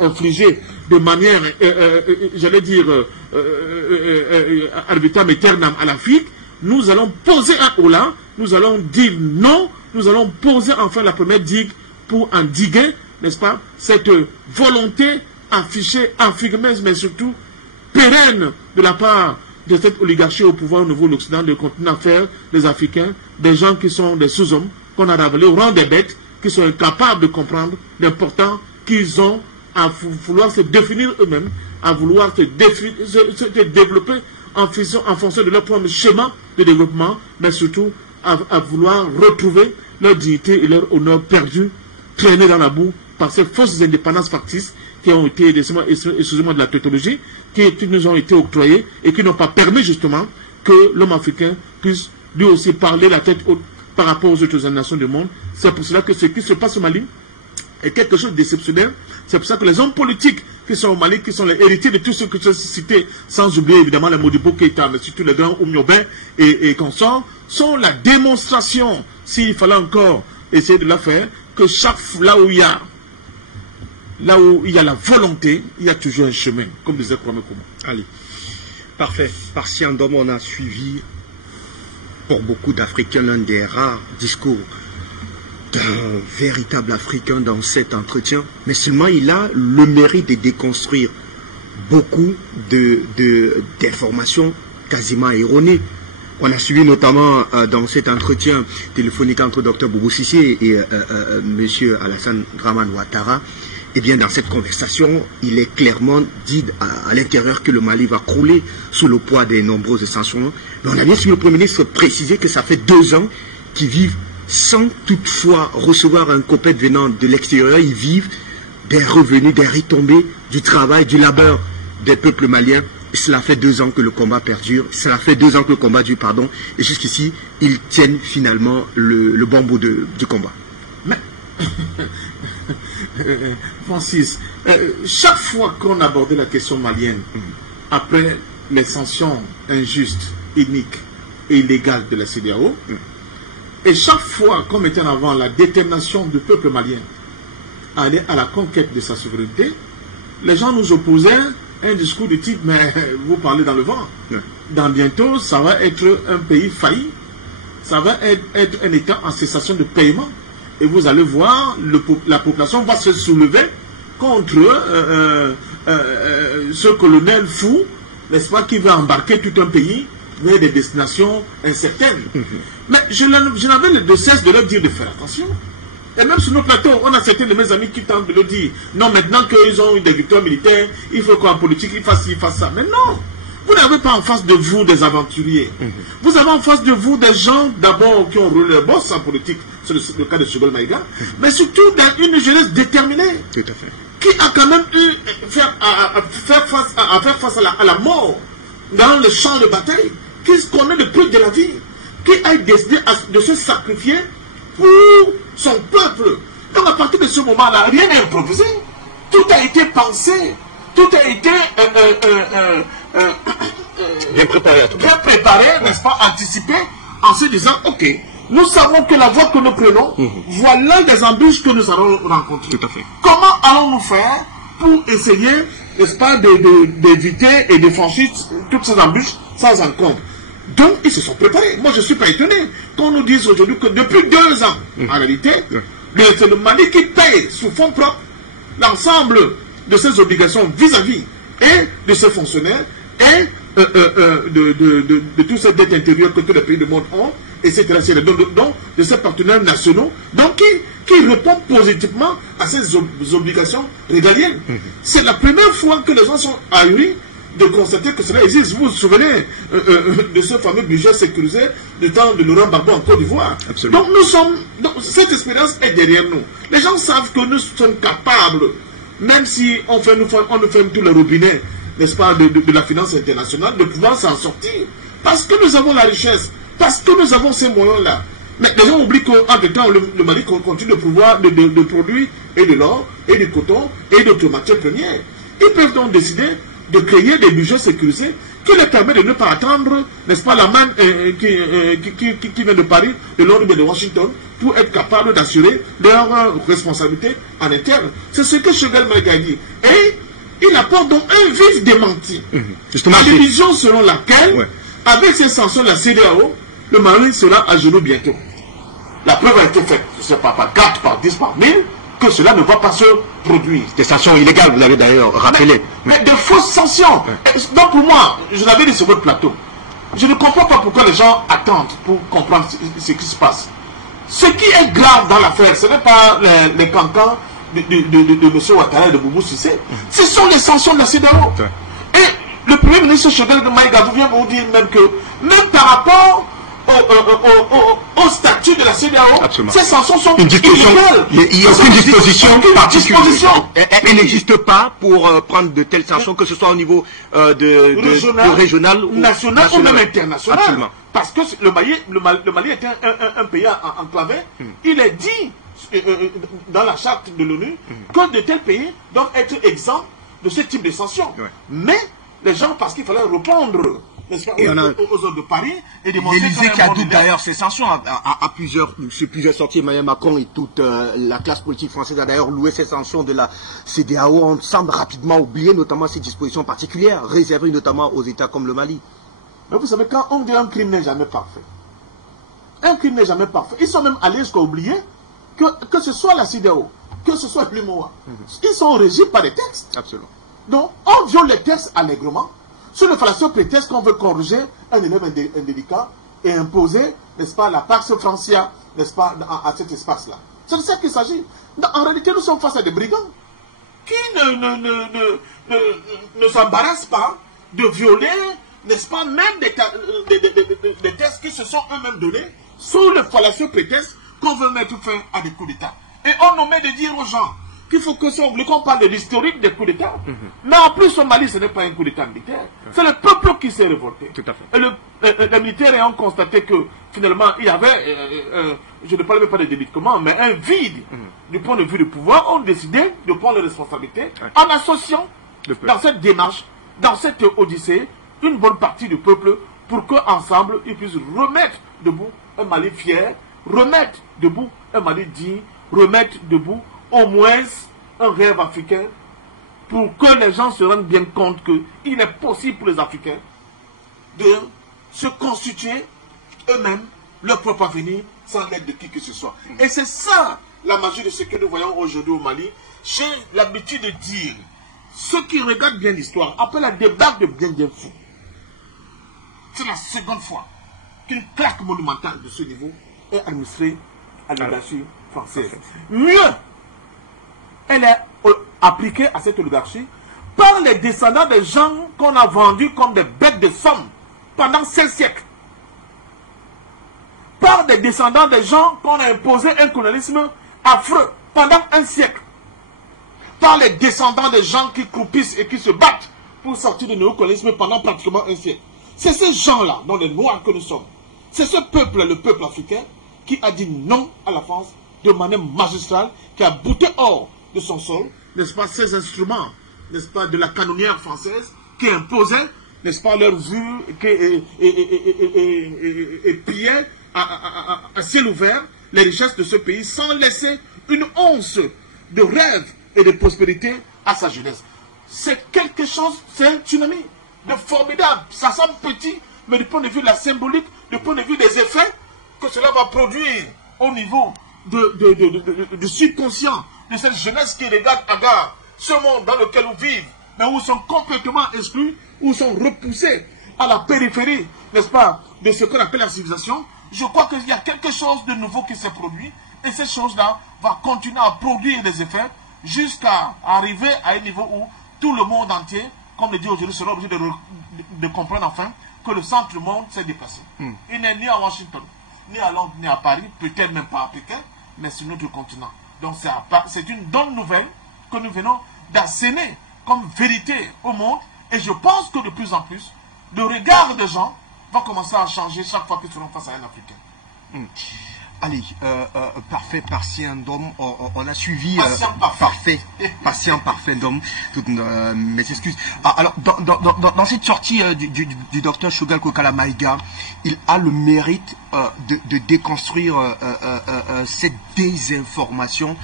infliger de manière, j'allais dire, arbitraire aeternam à l'Afrique. nous allons poser un holà, nous allons dire non, nous allons poser enfin la première digue pour endiguer, n'est-ce pas, cette volonté affichée, affirmée, mais surtout pérenne de la part de cette oligarchie au pouvoir au niveau de l'Occident, de continuer à faire des Africains, des gens qui sont des sous-hommes, qu'on a ravalés au rang des bêtes, qui sont incapables de comprendre l'important qu'ils ont à vouloir se définir eux-mêmes, à vouloir se développer en fonction de leur propre schéma de développement, mais surtout à vouloir retrouver leur dignité et leur honneur perdus, traînés dans la boue par ces fausses indépendances factices qui ont été, excusez-moi de la tautologie, qui nous ont été octroyées et qui n'ont pas permis justement que l'homme africain puisse lui aussi parler la tête haute par rapport aux autres nations du monde. C'est pour cela que ce qui se passe au Mali est quelque chose d'exceptionnel. C'est pour ça que les hommes politiques qui sont au Mali, qui sont les héritiers de tous ceux que je cités, sans oublier évidemment les Modibo Keïta, mais surtout les grands Oumyobin et consorts, sont la démonstration, s'il fallait encore essayer de la faire, que chaque là où il y a la volonté, il y a toujours un chemin, comme disait Kwame Nkrumah. Allez, parfait. Par Siandom, on a suivi pour beaucoup d'Africains l'un des rares discours d'un véritable Africain dans cet entretien, mais seulement il a le mérite de déconstruire beaucoup d'informations quasiment erronées. On a suivi notamment dans cet entretien téléphonique entre Dr Boubou Sissé et M. Alassane Dramane Ouattara. Eh bien, dans cette conversation, il est clairement dit à l'intérieur que le Mali va crouler sous le poids des nombreuses sanctions. Mais on a bien su le Premier ministre préciser que ça fait 2 ans qu'ils vivent sans toutefois recevoir un copec venant de l'extérieur. Ils vivent des revenus, des retombées du travail, du labeur des peuples maliens. Et cela fait 2 ans que le combat perdure. Cela fait 2 ans que le combat dure, pardon. Et jusqu'ici, ils tiennent finalement le bon bout du combat. Mais... Francis, chaque fois qu'on abordait la question malienne, après les sanctions injustes, iniques et illégales de la CEDEAO, et chaque fois qu'on mettait en avant la détermination du peuple malien à aller à la conquête de sa souveraineté, les gens nous opposaient un discours du type, mais vous parlez dans le vent. Dans bientôt, ça va être un pays failli, ça va être un État en cessation de paiement. Et vous allez voir, la population va se soulever contre ce colonel fou, n'est-ce pas, qui va embarquer tout un pays vers des destinations incertaines. Mais je n'avais de cesse de leur dire de faire attention. Et même sur nos plateaux, on a certains de mes amis qui tentent de le dire. Non, maintenant qu'ils ont eu des victoires militaires, il faut qu'en politique, ils fassent ça. Mais non! Vous n'avez pas en face de vous des aventuriers. Vous avez en face de vous des gens, d'abord, qui ont roulé le boss en politique, c'est le cas de Choguel Maïga, mais surtout une jeunesse déterminée. Tout à fait. Qui a quand même eu à faire face à la mort dans le champ de bataille, qui connaît le prix de la vie, qui a décidé de se sacrifier pour son peuple. Donc à partir de ce moment-là, rien n'est improvisé. Tout a été pensé, tout a été bien préparé, n'est-ce pas, anticipé, en se disant, ok, nous savons que la voie que nous prenons, voilà les embûches que nous allons rencontrer. Tout à fait. Comment allons-nous faire pour essayer, n'est-ce pas, d'éviter et de franchir toutes ces embûches sans encombre? Donc, ils se sont préparés. Moi, je ne suis pas étonné qu'on nous dise aujourd'hui que depuis 2 ans, en réalité, c'est le Mali qui paye sous fonds propres l'ensemble de ses obligations vis-à-vis et de ses fonctionnaires et de toutes ces dettes intérieures que tous les pays du monde ont, etc. Donc, de ces partenaires nationaux, donc qui répondent positivement à ces obligations régaliennes. C'est la première fois que les gens sont ahuris de constater que cela existe. Vous vous souvenez de ce fameux budget sécurisé du temps de Laurent Gbagbo en Côte d'Ivoire. Donc cette expérience est derrière nous. Les gens savent que nous sommes capables, même si on nous ferme tous les robinets, n'est-ce pas, de la finance internationale, de pouvoir s'en sortir. Parce que nous avons la richesse, parce que nous avons ces moyens-là. Mais les gens oublient qu'entre temps, le Mali continue de produire et de l'or, et du coton, et d'autres matières premières. Ils peuvent donc décider de créer des budgets sécurisés qui les permettent de ne pas attendre, n'est-ce pas, la manne qui vient de Paris, de Londres et de Washington, pour être capable d'assurer leurs responsabilités en interne. C'est ce que Choguel Maïga dit. Et il apporte donc un vif démenti. Justement, la division selon laquelle avec ces sanctions de la CEDEAO, le Mali sera à genoux bientôt. La preuve a été faite, je ne sais pas, par 4, par 10, par 1000, que cela ne va pas se produire. Des sanctions illégales, vous l'avez d'ailleurs rappelé. Mais de fausses sanctions. Donc pour moi, je l'avais dit sur votre plateau, je ne comprends pas pourquoi les gens attendent pour comprendre ce qui se passe. Ce qui est grave dans l'affaire, ce n'est pas les cancans de M. Ouattara et de Boubou Sissé. Ce sont les sanctions de la CEDEAO. Et le Premier ministre Chodel de Maïga vient vous dire même que, même par rapport au statut de la CEDEAO, ces sanctions sont illégales. Il n'y a aucune disposition particulière. Elle n'existe pas pour prendre de telles sanctions, que ce soit au niveau régional, ou national ou même international. Absolument. Parce que le Mali est un pays enclavé. Il est dit dans la charte de l'ONU que de tels pays doivent être exempts de ce type de sanctions. Mais les gens, parce qu'il fallait répondre aux ordres de Paris et démontrer l'Élysée qui adoute d'ailleurs ces sanctions sur plusieurs sorties. Emmanuel Macron et toute la classe politique française a d'ailleurs loué ces sanctions de la CEDEAO. On semble rapidement oublier notamment ces dispositions particulières réservées notamment aux États comme le Mali. Mais vous savez, quand on dit un crime n'est jamais parfait, un crime n'est jamais parfait. Ils sont même allés jusqu'à oublier que ce soit la CEDEAO, que ce soit l'UMOA, ils sont régis par des textes. Absolument. Donc, on viole les textes allègrement, sous le fallacieux prétexte qu'on veut corriger un élève indélicat et imposer, n'est-ce pas, la Pax Francia, n'est-ce pas, à cet espace-là. C'est de ça qu'il s'agit. En réalité, nous sommes face à des brigands qui ne s'embarrassent pas de violer, n'est-ce pas, même des textes qui se sont eux-mêmes donnés sous le fallacieux prétexte qu'on veut mettre fin à des coups d'État. Et on omet de dire aux gens qu'il faut qu'on parle de l'historique des coups d'État. Mais en plus, au Mali, ce n'est pas un coup d'État militaire. C'est le peuple qui s'est révolté. Tout à fait. Et les militaires ayant constaté que, finalement, il y avait, je ne parle même pas de délitement, mais un vide du point de vue du pouvoir, ont décidé de prendre les responsabilités en associant dans cette démarche, dans cette odyssée, une bonne partie du peuple pour qu'ensemble, ils puissent remettre debout un Mali fier, remettre debout un Mali digne, remettre debout au moins un rêve africain pour que les gens se rendent bien compte qu'il est possible pour les Africains de se constituer eux-mêmes leur propre avenir sans l'aide de qui que ce soit. Et c'est ça la magie de ce que nous voyons aujourd'hui au Mali. J'ai l'habitude de dire, ceux qui regardent bien l'histoire, après la débarque de Bien Fou, c'est la seconde fois qu'une claque monumentale de ce niveau est administrée à l'oligarchie française. Mieux, elle est appliquée à cette oligarchie par les descendants des gens qu'on a vendus comme des bêtes de somme pendant 16 siècles. Par des descendants des gens qu'on a imposé un colonialisme affreux pendant un siècle. Par les descendants des gens qui croupissent et qui se battent pour sortir du néocolonialisme pendant pratiquement un siècle. C'est ces gens-là, dont les Noirs que nous sommes, c'est ce peuple, le peuple africain, qui a dit non à la France de manière magistrale, qui a bouté hors de son sol, n'est-ce pas, ces instruments, n'est-ce pas, de la canonnière française, qui imposaient, n'est-ce pas, leur vue, et pillaient à ciel ouvert les richesses de ce pays, sans laisser une once de rêve et de prospérité à sa jeunesse. C'est quelque chose, c'est un tsunami de formidable. Ça semble petit, mais du point de vue de la symbolique, du point de vue des effets que cela va produire au niveau du subconscient de cette jeunesse qui regarde agarre ce monde dans lequel nous vivons, mais où ils sont complètement exclus, où ils sont repoussés à la périphérie, n'est-ce pas, de ce qu'on appelle la civilisation. Je crois qu'il y a quelque chose de nouveau qui s'est produit, et cette chose-là va continuer à produire des effets jusqu'à arriver à un niveau où tout le monde entier, comme le dit aujourd'hui, sera obligé de comprendre enfin que le centre du monde s'est déplacé. Il n'est ni à Washington, ni à Londres, ni à Paris, peut-être même pas à Pékin, mais sur notre continent. Donc c'est une bonne nouvelle que nous venons d'asséner comme vérité au monde, et je pense que de plus en plus, le regard des gens va commencer à changer chaque fois qu'ils seront face à un Africain. Allez, parfait, patient d'homme, on a suivi... Patient, parfait d'homme, toutes mes excuses. Alors, dans cette sortie du docteur Choguel Kokala Maïga, il a le mérite de déconstruire cette désinformation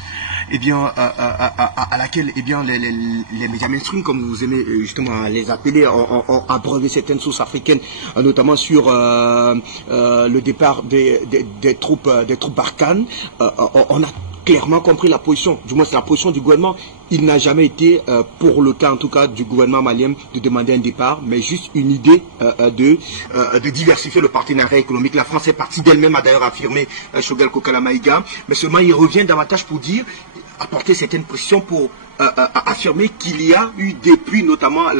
eh bien, à laquelle eh bien, les médias mainstream, comme vous aimez justement les appeler, ont abreuvé certaines sources africaines, notamment sur le départ des troupes Barkhane. On a clairement compris la position, du moins c'est la position du gouvernement. Il n'a jamais été, pour le cas en tout cas du gouvernement malien, de demander un départ, mais juste une idée de diversifier le partenariat économique. La France est partie d'elle-même, a d'ailleurs affirmé Choguel Kokala Maïga, mais seulement il revient davantage pour dire, apporter certaines précisions pour affirmer qu'il y a eu depuis notamment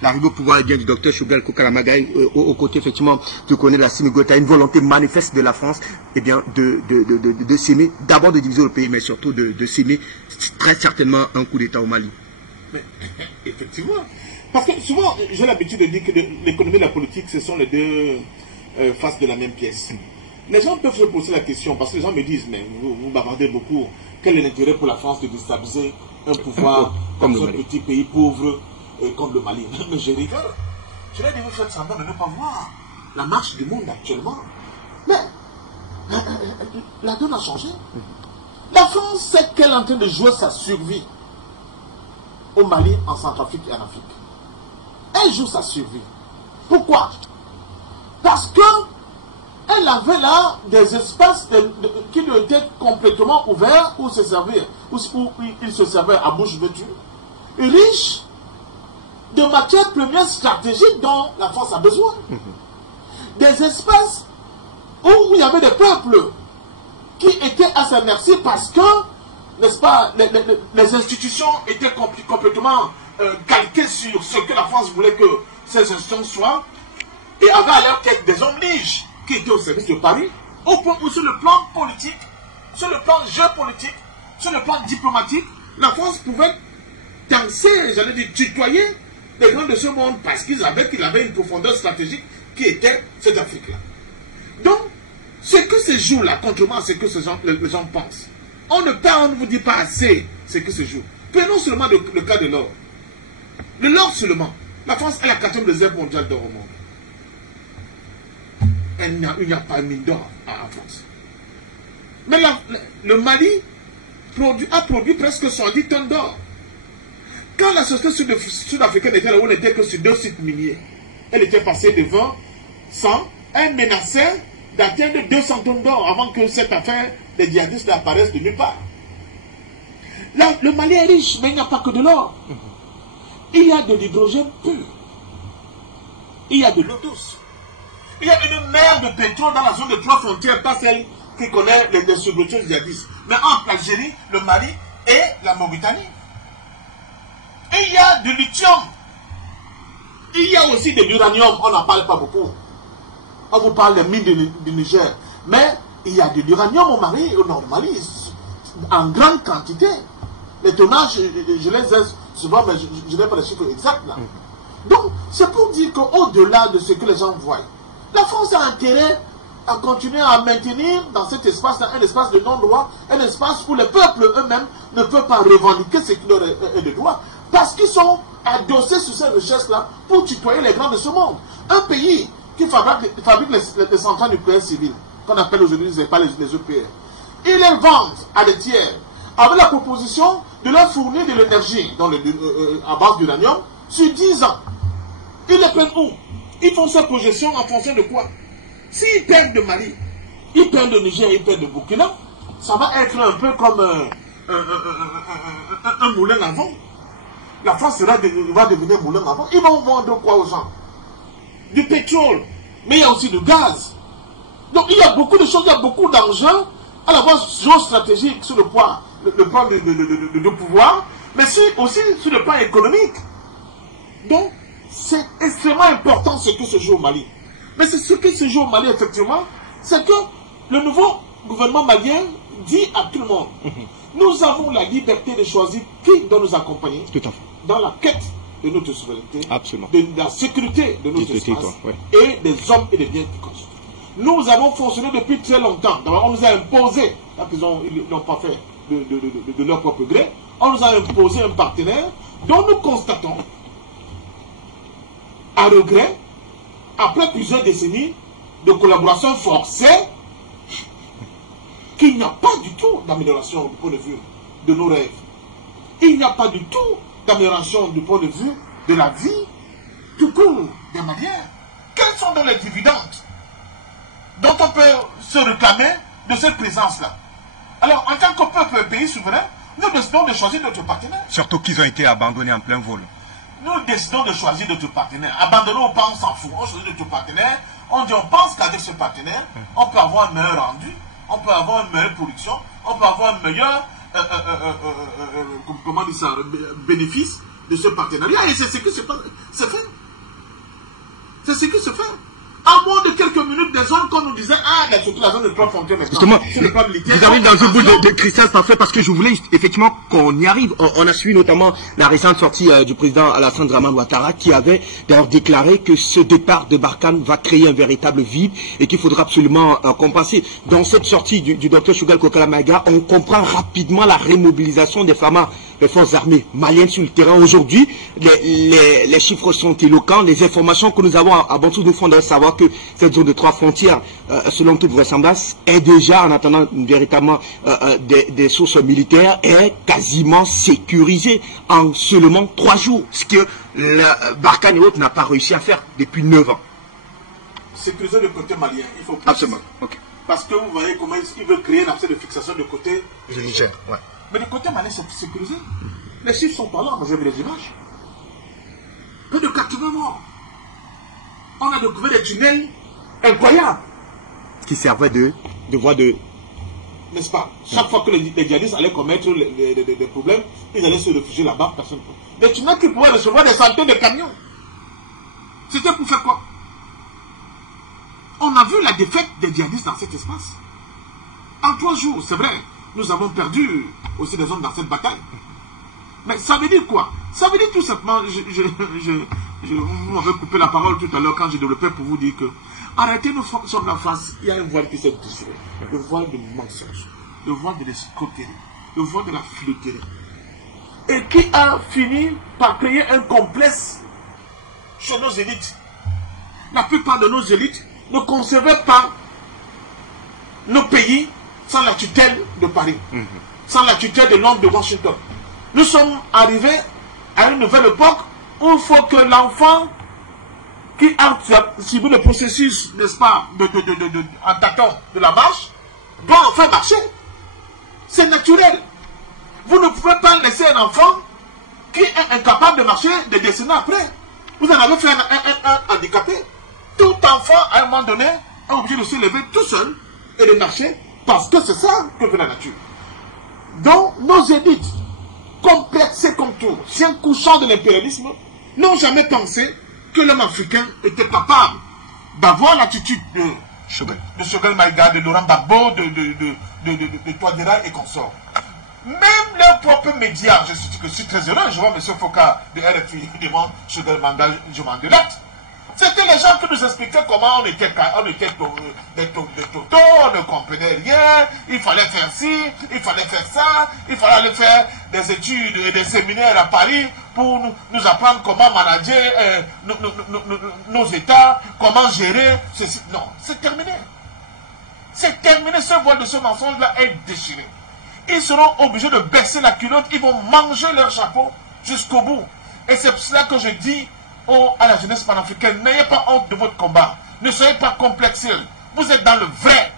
l'arrivée au pouvoir du docteur Choguel Kokala Maïga, aux côtés effectivement de Colonel Assimi Goïta, une volonté manifeste de la France de s'aimer, d'abord de diviser le pays, mais surtout de s'aimer très certainement un coup d'État au Mali. Mais, effectivement. Parce que souvent, j'ai l'habitude de dire que l'économie et la politique, ce sont les deux faces de la même pièce. Les gens peuvent se poser la question, parce que les gens me disent, mais vous bavardez beaucoup, quel est l'intérêt pour la France de déstabiliser un pouvoir comme un petit pays pauvre comme le Mali? Mais je rigole. Je leur dis, vous faites semblant de ne pas voir la marche du monde actuellement. Mais la donne a changé. La France sait qu'elle est en train de jouer sa survie au Mali, en Centrafrique et en Afrique. Elle joue sa survie. Pourquoi? Parce que elle avait là des espaces qui lui étaient complètement ouverts pour se servir, où il se servait à bouche vêtue, riche de matières premières stratégiques dont la France a besoin. Des espaces où il y avait des peuples qui étaient à sa merci parce que, n'est-ce pas, les institutions étaient complètement calquées sur ce que la France voulait que ces institutions soient, et avait à leur tête des hommes riches qui étaient au service de Paris, au point où sur le plan politique, sur le plan géopolitique, sur le plan diplomatique, la France pouvait danser, j'allais dire tutoyer les grands de ce monde parce qu'il avait une profondeur stratégique qui était cette Afrique-là. Donc, ce que se joue là, contrairement à ce que les gens pensent, on ne vous dit pas assez ce que se joue. Prenons seulement le cas de l'or. De l'or seulement. La France est la 4e réserve mondiale d'or au monde. Il n'y a pas une mine d'or en France. Mais le Mali a produit presque 110 tonnes d'or. Quand la société sud-africaine était là où on n'était que sur 2 sites miniers, elle était passée de 20, 100, elle menaçait d'atteindre 200 tonnes d'or avant que cette affaire des djihadistes apparaisse de nulle part. Là, le Mali est riche, mais il n'y a pas que de l'or. Il y a de l'hydrogène pur. Il y a de l'eau douce. Il y a une mer de pétrole dans la zone de 3 frontières, pas celle qui connaît les subventions djihadistes, mais entre l'Algérie, le Mali et la Mauritanie. Et il y a de lithium. Il y a aussi de l'uranium, on n'en parle pas beaucoup. On vous parle des mines du Niger. Mais il y a de l'uranium au Mali, au nord du Mali, en grande quantité. Les tonnages, je les ai souvent, mais je n'ai pas les chiffres exacts là. Donc, c'est pour dire qu'au-delà de ce que les gens voient, la France a intérêt à continuer à maintenir dans cet espace-là un espace de non-droit, un espace où les peuples eux-mêmes ne peuvent pas revendiquer ce qui leur est de droit, parce qu'ils sont adossés sur ces richesses-là pour tutoyer les grands de ce monde. Un pays qui fabrique les centrales nucléaires civiles, qu'on appelle aujourd'hui les EPR, ils les vendent à des tiers, avec la proposition de leur fournir de l'énergie à base d'uranium sur 10 ans. Ils les prennent où? Ils font ces projections en fonction de quoi? S'ils perdent de Mali, ils perdent de Niger, ils perdent de Burkina, ça va être un peu comme un moulin à vent. La France va devenir moulin à vent. Ils vont vendre quoi aux gens? Du pétrole, mais il y a aussi du gaz. Donc il y a beaucoup de choses, il y a beaucoup d'argent à la base géostratégique sur le plan de pouvoir, mais aussi sur le plan économique. Donc, c'est extrêmement important ce que se joue au Mali. Mais c'est ce qui se joue au Mali, effectivement, c'est que le nouveau gouvernement malien dit à tout le monde, nous avons la liberté de choisir qui doit nous accompagner dans la quête de notre souveraineté, de la sécurité de notre espace, et des hommes et des biens qui constituent. Nous avons fonctionné depuis très longtemps. D'abord, on nous a imposé, quand ils n'ont pas fait de leur propre gré, on nous a imposé un partenaire dont nous constatons, à regret, après plusieurs décennies de collaboration forcée, qu'il n'y a pas du tout d'amélioration du point de vue de nos rêves. Il n'y a pas du tout d'amélioration du point de vue de la vie tout court des Maliens. Quels sont donc les dividendes dont on peut se réclamer de cette présence-là? Alors, en tant que peuple, pays souverain, nous décidons de choisir notre partenaire. Surtout qu'ils ont été abandonnés en plein vol. Nous décidons de choisir notre partenaire. Abandonnons, on pense, on s'en fout. On choisit notre partenaire. On dit, on pense qu'avec ce partenaire, on peut avoir un meilleur rendu, on peut avoir une meilleure production, on peut avoir un meilleur comment dire ça, bénéfice de ce partenariat. Et c'est ce qui se fait. C'est ce qui se fait. En moins de quelques minutes, des zones qu'on nous disait, surtout la zone de trois frontières, justement, vous arrivez dans une boule de cristal parfait parce que je voulais effectivement qu'on y arrive. On a suivi notamment la récente sortie du président Alassane Dramane Ouattara qui avait d'ailleurs déclaré que ce départ de Barkhane va créer un véritable vide et qu'il faudra absolument compenser. Dans cette sortie du docteur Choguel Kokala Maïga, on comprend rapidement la remobilisation des forces armées maliennes sur le terrain. Aujourd'hui, les chiffres sont éloquents. Les informations que nous avons à Bantou nous font d'ailleurs savoir que cette zone de trois frontières, selon toute vraisemblance, est déjà, en attendant véritablement des sources militaires, est quasiment sécurisée en seulement 3 jours. Ce que Barkhane et autres n'a pas réussi à faire depuis 9 ans. Sécuriser le côté malien, il faut plus. Absolument. Okay. Parce que vous voyez comment il veut créer un abcès de fixation de côté Niger. Ouais. Mais le côté malien, c'est sécurisé. Les chiffres sont pas là, moi j'ai vu les images. Plus de 80 morts. On a découvert des tunnels incroyables. Qui servaient de voie de... N'est-ce pas? Chaque fois que les djihadistes allaient commettre des problèmes, ils allaient se réfugier là-bas. Des tunnels qui pouvaient recevoir des centaines de camions. C'était pour faire quoi? On a vu la défaite des djihadistes dans cet espace. En 3 jours, c'est vrai, nous avons perdu aussi des hommes dans cette bataille. Mais ça veut dire quoi? Ça veut dire tout simplement, vous m'avez coupé la parole tout à l'heure quand j'ai développé pour vous dire que arrêtez, nous sommes en face, il y a un voile qui s'est déchiré. Le voile de mensonge, le voile de l'escroquerie, le voile de la flûterie. Et qui a fini par créer un complexe chez nos élites. La plupart de nos élites ne concevaient pas nos pays sans la tutelle de Paris, sans la tutelle de Londres, de Washington. Nous sommes arrivés à une nouvelle époque où il faut que l'enfant qui a suivi le processus, n'est-ce pas, en tâton de la marche, doit enfin marcher. C'est naturel. Vous ne pouvez pas laisser un enfant qui est incapable de marcher des décennies après. Vous en avez fait un handicapé. Tout enfant, à un moment donné, est obligé de se lever tout seul et de marcher parce que c'est ça que veut la nature. Donc, nos élites, complexés comme tout, chiens couchants de l'impérialisme, n'ont jamais pensé que l'homme africain était capable d'avoir l'attitude de Choguel Maïga, de Laurent Gbagbo, de Touadéra et consorts. Même leurs propres médias, je suis très heureux, je vois M. Foka de RFI devant Choguel Maïga, je m'en délate. C'était les gens qui nous expliquaient comment on était des totos, on ne comprenait rien, il fallait faire ci, il fallait faire ça, il fallait aller faire des études et des séminaires à Paris pour nous apprendre comment manager nos États, comment gérer ceci. Non, c'est terminé. C'est terminé, ce voile de ce mensonge-là est déchiré. Ils seront obligés de baisser la culotte, ils vont manger leur chapeau jusqu'au bout. Et c'est pour cela que je dis à la jeunesse panafricaine, n'ayez pas honte de votre combat. Ne soyez pas complexés. Vous êtes dans le vrai.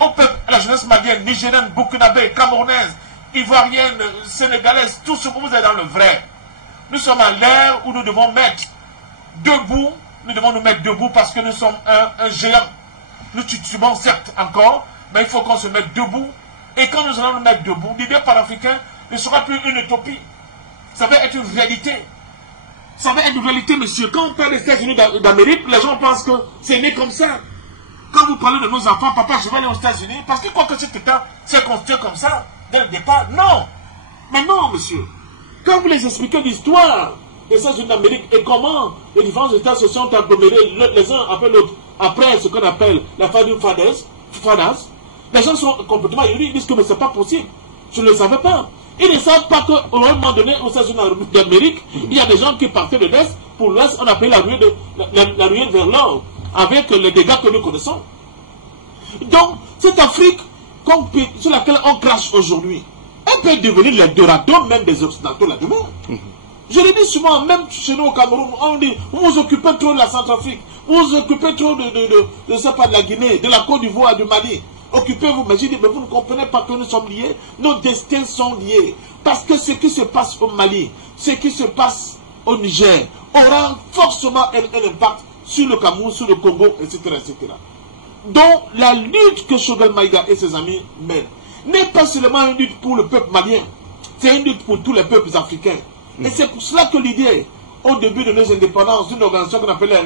Au peuple, à la jeunesse malienne, nigérienne, burkinabé, camerounaise, ivoirienne, sénégalaise, tout ce que vous êtes dans le vrai. Nous sommes à l'ère où nous devons mettre debout, nous devons nous mettre debout parce que nous sommes un géant. Nous titubons certes encore, mais il faut qu'on se mette debout. Et quand nous allons nous mettre debout, l'idée panafricaine ne sera plus une utopie. Ça va être une réalité. Ça va être une réalité, monsieur. Quand on parle des États-Unis d'Amérique, les gens pensent que c'est né comme ça. Quand vous parlez de nos enfants, papa, je vais aller aux États-Unis, parce qu'ils croient que cet État s'est construit comme ça, dès le départ. Non. Mais non, monsieur. Quand vous les expliquez l'histoire des États-Unis d'Amérique et comment les différents États se sont agglomérés les uns après l'autre, après ce qu'on appelle la Founding Fathers, les gens sont complètement iris, ils disent que mais c'est pas possible. Je ne le savais pas. Ils ne savent pas qu'à un moment donné, aux États-Unis d'Amérique, il y a des gens qui partaient de l'Est pour l'Ouest, on appelle la ruée vers l'Or, avec les dégâts que nous connaissons. Donc, cette Afrique sur laquelle on crache aujourd'hui, elle peut devenir l'Eldorado même des Occidentaux là demain. Je le dis souvent, même chez nous au Cameroun, on dit, vous vous occupez trop de la Centrafrique, vous vous occupez trop de la Guinée, de la Côte d'Ivoire, du Mali. Occupez-vous, mais je dis, mais vous ne comprenez pas que nous sommes liés, nos destins sont liés. Parce que ce qui se passe au Mali, ce qui se passe au Niger, aura forcément un impact sur le Cameroun, sur le Congo, etc. etc. Donc, la lutte que Choguel Maïga et ses amis mènent n'est pas seulement une lutte pour le peuple malien, c'est une lutte pour tous les peuples africains. Et c'est pour cela que l'idée, au début de nos indépendances, d'une organisation qu'on appelait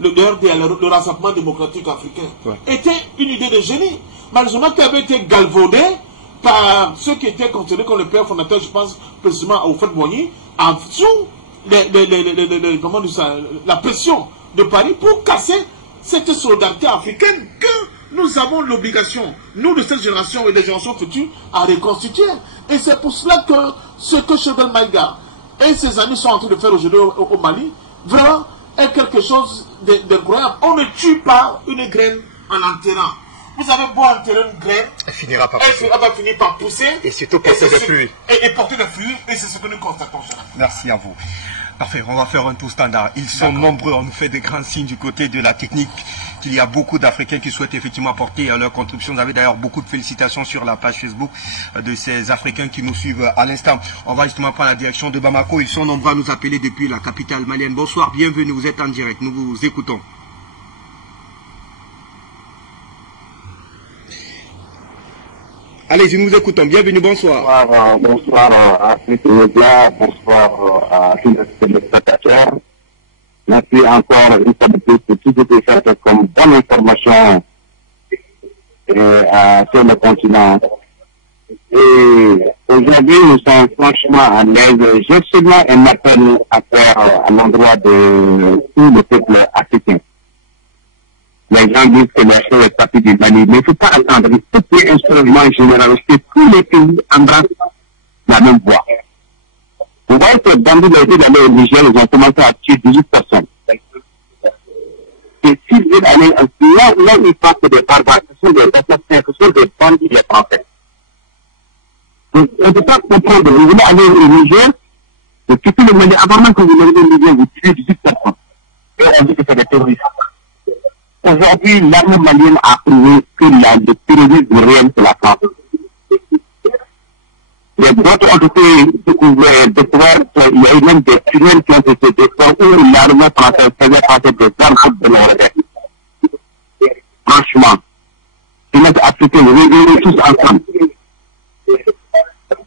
le Rassemblement démocratique africain, était une idée de génie. Malheureusement, qui avait été galvaudée par ceux qui étaient considérés comme le père fondateur, je pense précisément à Houphouët-Boigny, sous la pression de Paris pour casser cette solidarité africaine que nous avons l'obligation, nous de cette génération et des générations futures, à reconstituer. Et c'est pour cela que ce que Choguel Maïga et ses amis sont en train de faire aujourd'hui au Mali, vraiment est quelque chose d'incroyable. On ne tue pas une graine en enterrant. Vous avez beau enterrer une graine, elle finira par pousser. Et surtout porter des fruits. Et porter des fruits, et c'est ce que nous constatons. Merci à vous. Parfait, on va faire un tour standard. Ils sont nombreux, on nous fait des grands signes du côté de la technique, qu'il y a beaucoup d'Africains qui souhaitent effectivement apporter leur contribution. Vous avez d'ailleurs beaucoup de félicitations sur la page Facebook de ces Africains qui nous suivent à l'instant. On va justement prendre la direction de Bamako. Ils sont nombreux à nous appeler depuis la capitale malienne. Bonsoir, bienvenue, vous êtes en direct, nous vous écoutons. Allez, nous vous écoutons. Bienvenue, bonsoir. Bonsoir à Afrique Média, bonsoir à tous les téléspectateurs. Merci encore une fois de plus pour tout ce que vous faites comme bonne information sur le continent. Et aujourd'hui, nous sommes franchement à l'aise. J'ai seulement un appel à faire à l'endroit de tout le peuple africain. Les gens disent que la chose est partie du Mali, mais il ne faut pas attendre. Il faut qu'il y ait un changement général, que tous les pays embrassent la même voie. Vous voyez que dans les pays d'aller au Niger, ils ont commencé à tuer 18 personnes. Et s'ils veulent aller en Syrie, là, ils pensent que des barbares, ce sont des assassins, ce sont des bandits, les Français. Donc, on ne peut pas comprendre. Vous voulez aller au Niger, et quitter le Mali, avant même que vous arrivez au Niger, vous tuez 18 personnes. Et on dit que c'est des terroristes. Aujourd'hui, l'armée malienne a prouvé que le terrorisme réel, c'est la France. Les autres ont été découverts, il y a eu même des tunnels qui ont été découverts où l'armée française faisait passer des armes de l'Europe. Franchement, les Africains, réveillez tous ensemble.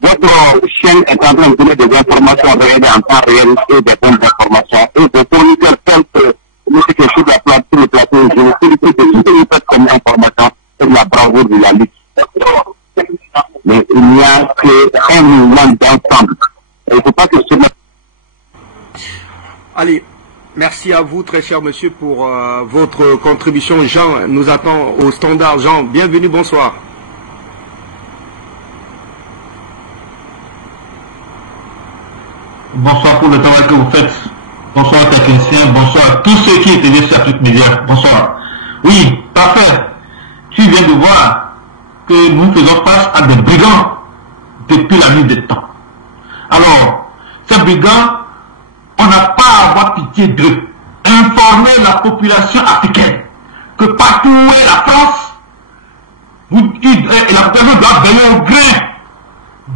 Votre chaîne est en train de donner des informations réelles en temps réel et des bonnes informations. Et des chroniqueurs tels que M. Kéchou de la place sur le plateau, je vous félicite de tout ce que vous faites comme information et la bravoure de la lutte. Mais il n'y a qu'un mouvement d'ensemble. Il ne faut pas que cela... Allez, merci à vous, très cher monsieur, pour votre contribution. Jean nous attend au standard. Jean, bienvenue, bonsoir. Bonsoir pour le travail que vous faites. Bonsoir technicien, bonsoir à tous ceux qui étaient sur Afrique Média. Bonsoir. Oui, parfait. Tu viens de voir que nous faisons face à des brigands depuis la nuit des temps. Alors, ces brigands, on n'a pas à avoir pitié d'eux. Informer la population africaine que partout où est la France, la population doit veiller au grain.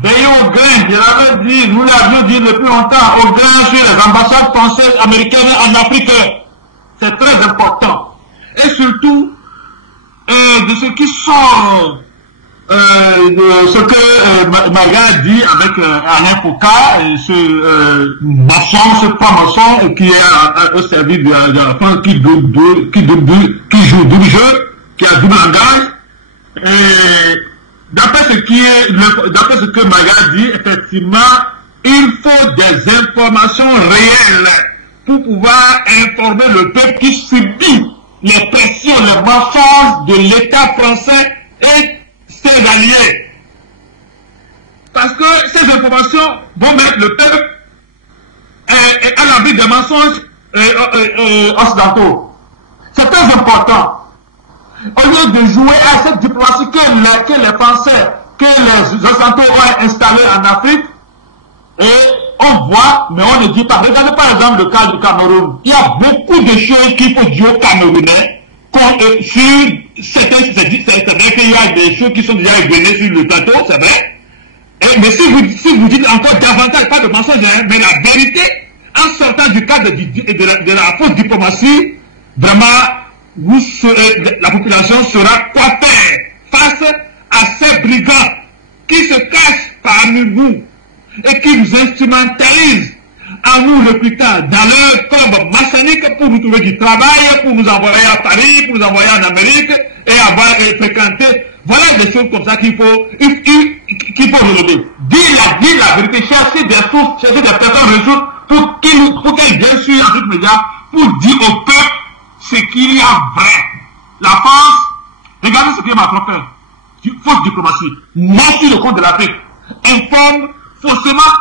Veillez au grain, je l'avais dit, nous l'avions dit depuis longtemps, au grain sur les ambassades françaises, américaines en Afrique. C'est très important. Et surtout, de ce qui sont, de ce que Maga dit avec Alain Foucault, ce maçon, ce franc-maçon qui est au service de la France, qui joue double jeu, qui a double langage. D'après ce que Maga dit, effectivement, il faut des informations réelles pour pouvoir informer le peuple qui subit les pressions, les mensonges de l'État français et ses alliés. Parce que ces informations vont mettre le peuple à l'abri des mensonges occidentaux. C'est très important. Au lieu de jouer à cette diplomatie que que les Français, que les Occidentaux ont installés en Afrique, et on voit, mais on ne dit pas. Regardez par exemple le cas du Cameroun. Il y a beaucoup de choses qu'il faut dire aux Camerounais. Sur c'est vrai qu'il y a des choses qui sont déjà révélées sur le plateau, c'est vrai. Mais si vous dites encore davantage, pas de mensonge, mais la vérité, en sortant du cadre de la fausse diplomatie, vraiment, la population saura quoi faire face à ces brigands qui se cachent parmi nous et qui nous instrumentalisent à nous recruter dans leur corps maçonnique pour nous trouver du travail, pour nous envoyer à Paris, pour nous envoyer en Amérique et avoir fréquenté. Voilà des choses comme ça qu'il faut relever. Dire la vérité, chercher des sources, chercher des personnes ressources pour qu'elles viennent sur Afrique Média pour dire au peuple ce qu'il y a vrai. La France, regardez ce que Macron fait. Fausse diplomatie. Ment sur le compte de l'Afrique. Informe faussement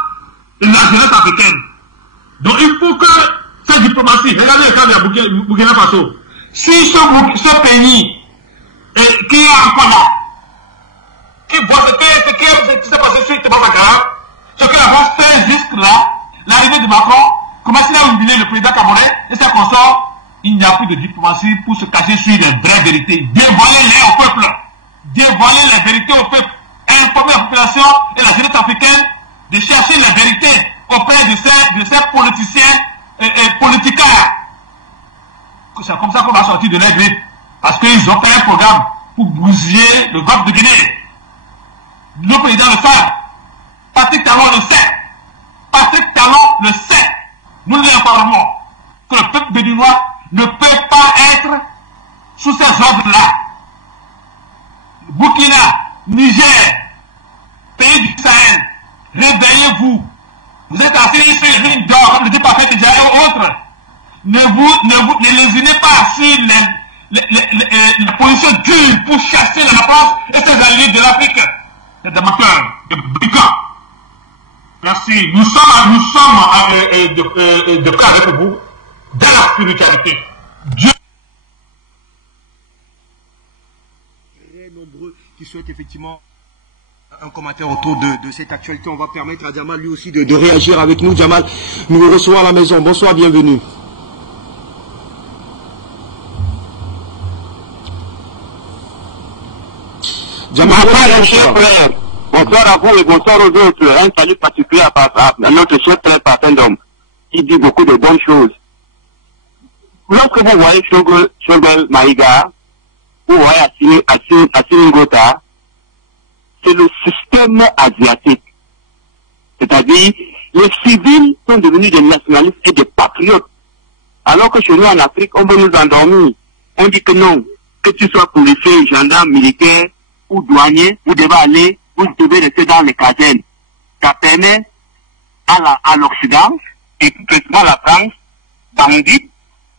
la jeunesse africaine. Donc il faut que cette diplomatie, regardez le cas de Burkina Faso. Si ce pays qui est encore là, qui voit ce qui s'est passé sur Tébasakara, ce que la France fait jusque-là, l'arrivée de Macron, comment il a humilié le président camerounais et ses consorts, il n'y a plus de diplomatie pour se cacher sur les vraies vérités. Dévoiler-les au peuple. Dévoiler les vérités au peuple. Informer la population et la jeunesse africaine de chercher les vérités auprès de ces politiciens et politiciens. C'est comme ça qu'on va sortir de la grippe. Parce qu'ils ont fait un programme pour bousiller le golfe de Guinée. Le président le sait. Patrick Talon le sait. Patrick Talon le sait. Nous l'informons que le peuple béninois ne peut pas être sous ces ordres-là. Burkina, Niger, pays du Sahel, réveillez-vous. Vous êtes assis sur les lignes d'or, comme le dit Patrick déjà et autres. Ne lésinez pas sur les positions dures pour chasser la France et ses alliés de l'Afrique. C'est des amateurs, des brigands. Merci. Nous sommes de près avec vous dans la spiritualité. Dieu. Très nombreux qui souhaitent effectivement un commentaire autour de cette actualité. On va permettre à Jamal lui aussi de réagir avec nous. Jamal, nous le recevons à la maison. Bonsoir, bienvenue. Jamal, bonsoir à vous et bonsoir aux autres. Un salut particulier à notre cher frère Papendom, qui dit beaucoup de bonnes choses. Lorsque vous voyez Shogol Maïga, vous voyez Assimi Ngota, c'est le système asiatique. C'est-à-dire, les civils sont devenus des nationalistes et des patriotes. Alors que chez nous en Afrique, on veut nous endormir. On dit que non, que tu sois policier, gendarme, militaire ou douanier, vous devez rester dans les casernes. Ça permet à l'Occident, et plus précisément la France, bandits,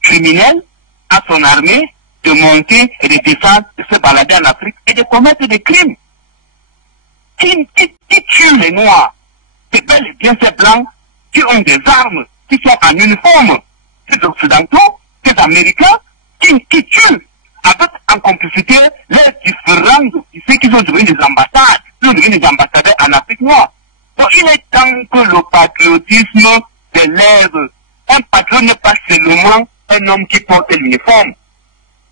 criminels, à son armée, de monter et de descendre, de se balader en Afrique et de commettre des crimes. Qui tue les Noirs? C'est bel et bien ces Blancs qui ont des armes, qui sont en uniforme. Ces Occidentaux, ces Américains, qui tuent avec en complicité les différents officiers qui sont devenus des ambassades, qui sont devenus des ambassadeurs en Afrique noire. Donc il est temps que le patriotisme s'élève. Un patriote n'est pas seulement un homme qui porte l'uniforme.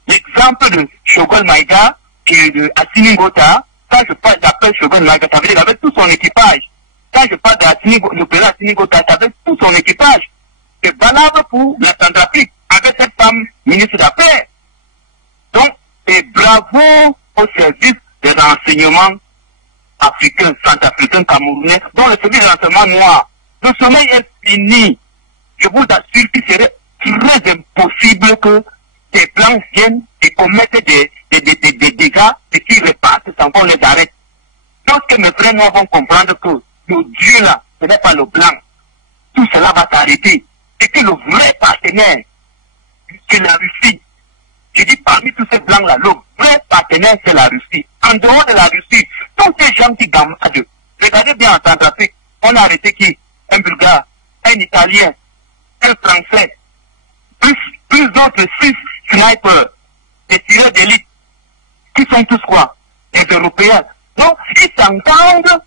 L'exemple de Shogol Maïga, qui est de Assimi Ngota, quand je parle d'appel Shogol Maïga, ça veut dire avec tout son équipage. Quand je parle du président Assimi Ngota, c'est avec tout son équipage. C'est valable pour la Centrafrique, avec cette femme ministre d'Affaires. Donc, et bravo au service des renseignements africains, centrafricains, camerounais, dont le service de renseignement noir. Le sommeil est fini. Je vous assure qu'il serait très impossible que ces Blancs viennent et commettent des dégâts et qu'ils repartent sans qu'on les arrête. Lorsque mes frères noirs vont comprendre que le Dieu là, ce n'est pas le blanc, tout cela va s'arrêter. Et que le vrai partenaire, c'est la Russie. Je dis parmi tous ces blancs-là, le vrai partenaire, c'est la Russie. En dehors de la Russie, tous ces gens qui gagnent, regardez bien en Centrafrique, on a arrêté qui? Un Bulgare, un Italien, un Français, plus d'autres 6 snipers, des tireurs d'élite, qui sont tous quoi? Des les Européens. Donc, ils s'entendent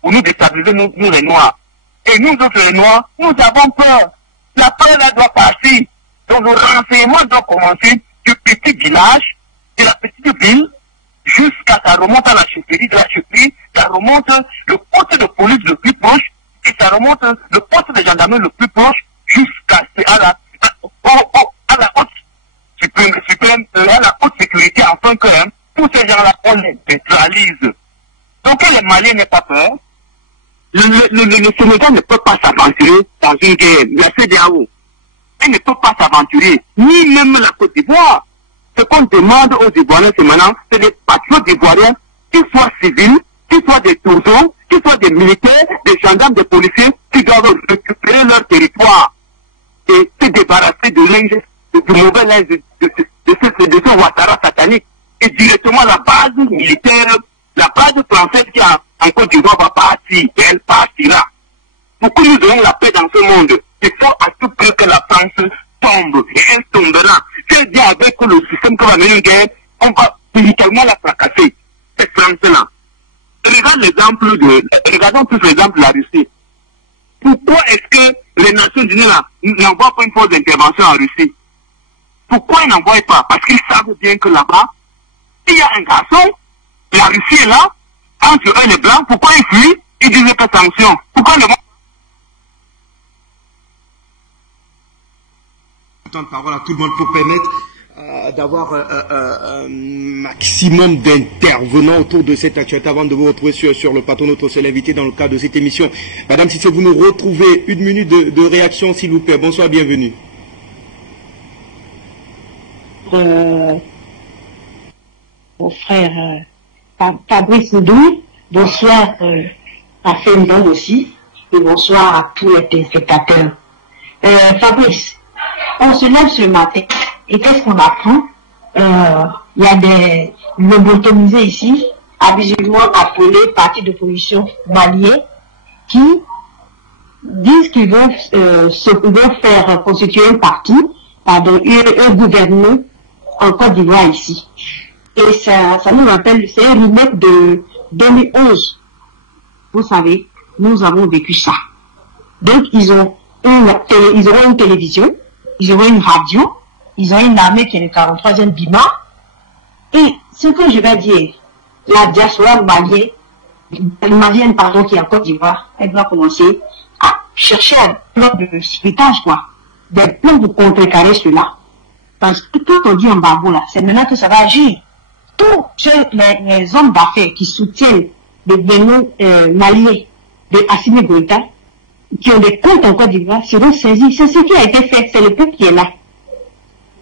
pour nous déstabiliser, nous les Noirs. Et nous autres les Noirs, nous avons peur. La peur là doit passer. Donc le renseignement doit commencer du petit village, de la petite ville, jusqu'à ça remonte à la chefferie, de la chefferie, ça remonte le poste de police le plus proche, et ça remonte le poste de gendarmerie le plus proche, jusqu'à la haute à la haute sécurité, afin que tous ces gens-là, on les neutralise. Donc que les Maliens n'aient pas peur, le Sénégal ne peut pas s'aventurer dans une guerre. La CEDEAO, elle ne peut pas s'aventurer, ni même la Côte d'Ivoire. Ce qu'on demande aux Ivoiriens, c'est maintenant, c'est des patriotes ivoiriens, qu'ils soient civils, qu'ils soient des tourteaux, qu'ils soient des militaires, des gendarmes, des policiers, qui doivent récupérer leur territoire et se débarrasser de linge, du mauvais linge de ce Ouattara satanique. Et directement la base militaire, la base française qui a en Côte d'Ivoire va partir, et elle partira. Pour que nous ayons la paix dans ce monde, il faut à tout prix que la France tombe, et elle tombera. Si elle dit avec le système qui va mener une guerre, on va militairement la fracasser, cette France-là. Regardons plus l'exemple de la Russie. Pourquoi est-ce que les Nations Unies n'envoient pas une force d'intervention en Russie? Pourquoi ils n'envoient pas? Parce qu'ils savent bien que là-bas, il y a un garçon, la Russie est là, entre eux les Blancs, pourquoi ils fuient? Ils disent pas sanction. Pourquoi le monde... Temps de parole à tout le monde pour permettre d'avoir un maximum d'intervenants autour de cette actualité avant de vous retrouver sur le plateau, notre seul invité dans le cadre de cette émission. Madame, si vous nous retrouvez, une minute de réaction s'il vous plaît. Bonsoir, bienvenue. Mon frère Fabrice Ndou, bonsoir à Fendon aussi, et bonsoir à tous les téléspectateurs. Fabrice, on se lève ce matin, et qu'est-ce qu'on apprend? Il y a des lobotomisés ici, abusivement appelés partis d'opposition maliens, qui disent qu'ils vont faire constituer un parti, un gouvernement en Côte d'Ivoire ici. Et ça nous rappelle, c'est un remake de 2011. Vous savez, nous avons vécu ça. Donc, ils auront une télévision, ils auront une radio, ils ont une armée qui est le 43e BIMA. Et ce que je vais dire, la diaspora malienne, qui est en Côte d'Ivoire, elle doit commencer à chercher un plan de splittage, quoi. Des plans pour contrecarrer cela. Parce que tout on dit en babo là, c'est maintenant que ça va agir. Tous les hommes d'affaires qui soutiennent le gouvernement malien de Assimi Goïta, qui ont des comptes en Côte d'Ivoire, seront saisis. C'est ce qui a été fait, c'est le peuple qui est là.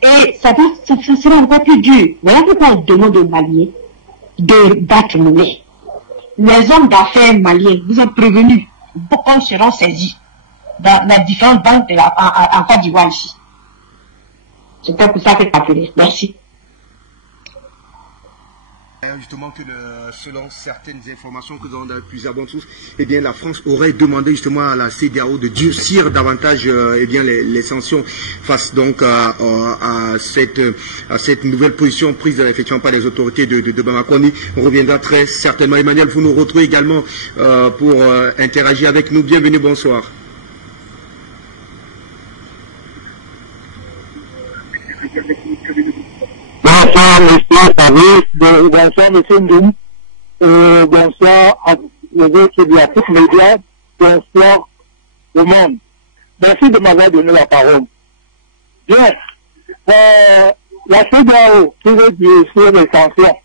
Et ça sera encore plus dur. Voilà pourquoi on demande aux Maliens de battre monnaie. Les hommes d'affaires maliens, vous êtes prévenus, beaucoup seront saisis dans les différentes banques en Côte d'Ivoire ici. C'est pour ça que j'ai appelé. Merci. Justement que selon certaines informations que nous avons dans plusieurs bonnes sources, eh bien la France aurait demandé justement à la CEDEAO de durcir davantage eh bien les sanctions face donc à cette nouvelle position prise effectivement par les autorités de Bamako. On reviendra très certainement. Emmanuel, vous nous retrouvez également pour interagir avec nous. Bienvenue, bonsoir. Bonsoir, monsieur Fabrice, bonsoir, monsieur Ndoum, bonsoir à les autres de l'Afrique Média, bonsoir au monde. Merci de m'avoir donné la parole. Bien, la CEDEAO qui veut dire sur les sanctions,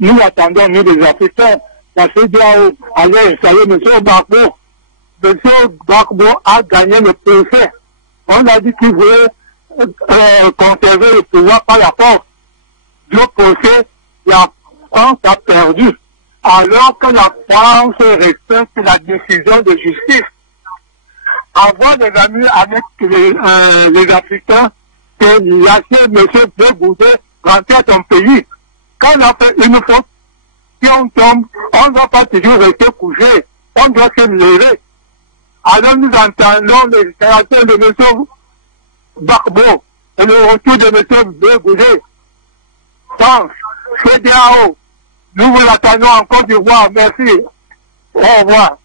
nous attendons, nous les Africains, la CEDEAO allait installer M. Gbagbo. M. Gbagbo a gagné le procès. On a dit qu'il voulait conserver le pouvoir par la force. Du procès, la France a perdu. Alors que la France respecte la décision de justice. Avoir des amis avec les Africains, que lâcher M. Bégoudet rentrer à ton pays. Quand on a fait une faute, si on tombe, on ne doit pas toujours rester couché. On doit se lever. Alors nous entendons les caractères de M. Gbagbo et le retour de M. Bégoudet. France, CEDEAO, Nous vous attendons en Côte d'Ivoire. Merci. Au revoir.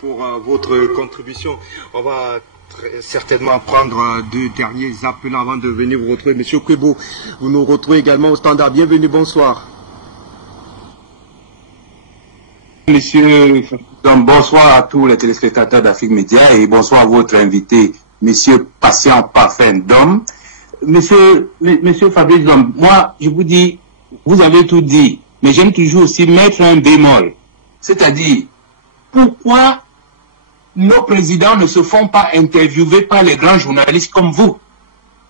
Pour votre contribution. On va certainement prendre deux derniers appels avant de venir vous retrouver. Monsieur Kwebo, vous nous retrouvez également au standard. Bienvenue, bonsoir. Monsieur, bonsoir à tous les téléspectateurs d'Afrique Média et bonsoir à votre invité, Monsieur Patient Parfait d'Homme. Monsieur Fabrice Dom, moi, je vous dis, vous avez tout dit, mais j'aime toujours aussi mettre un bémol. C'est-à-dire, pourquoi nos présidents ne se font pas interviewer par les grands journalistes comme vous?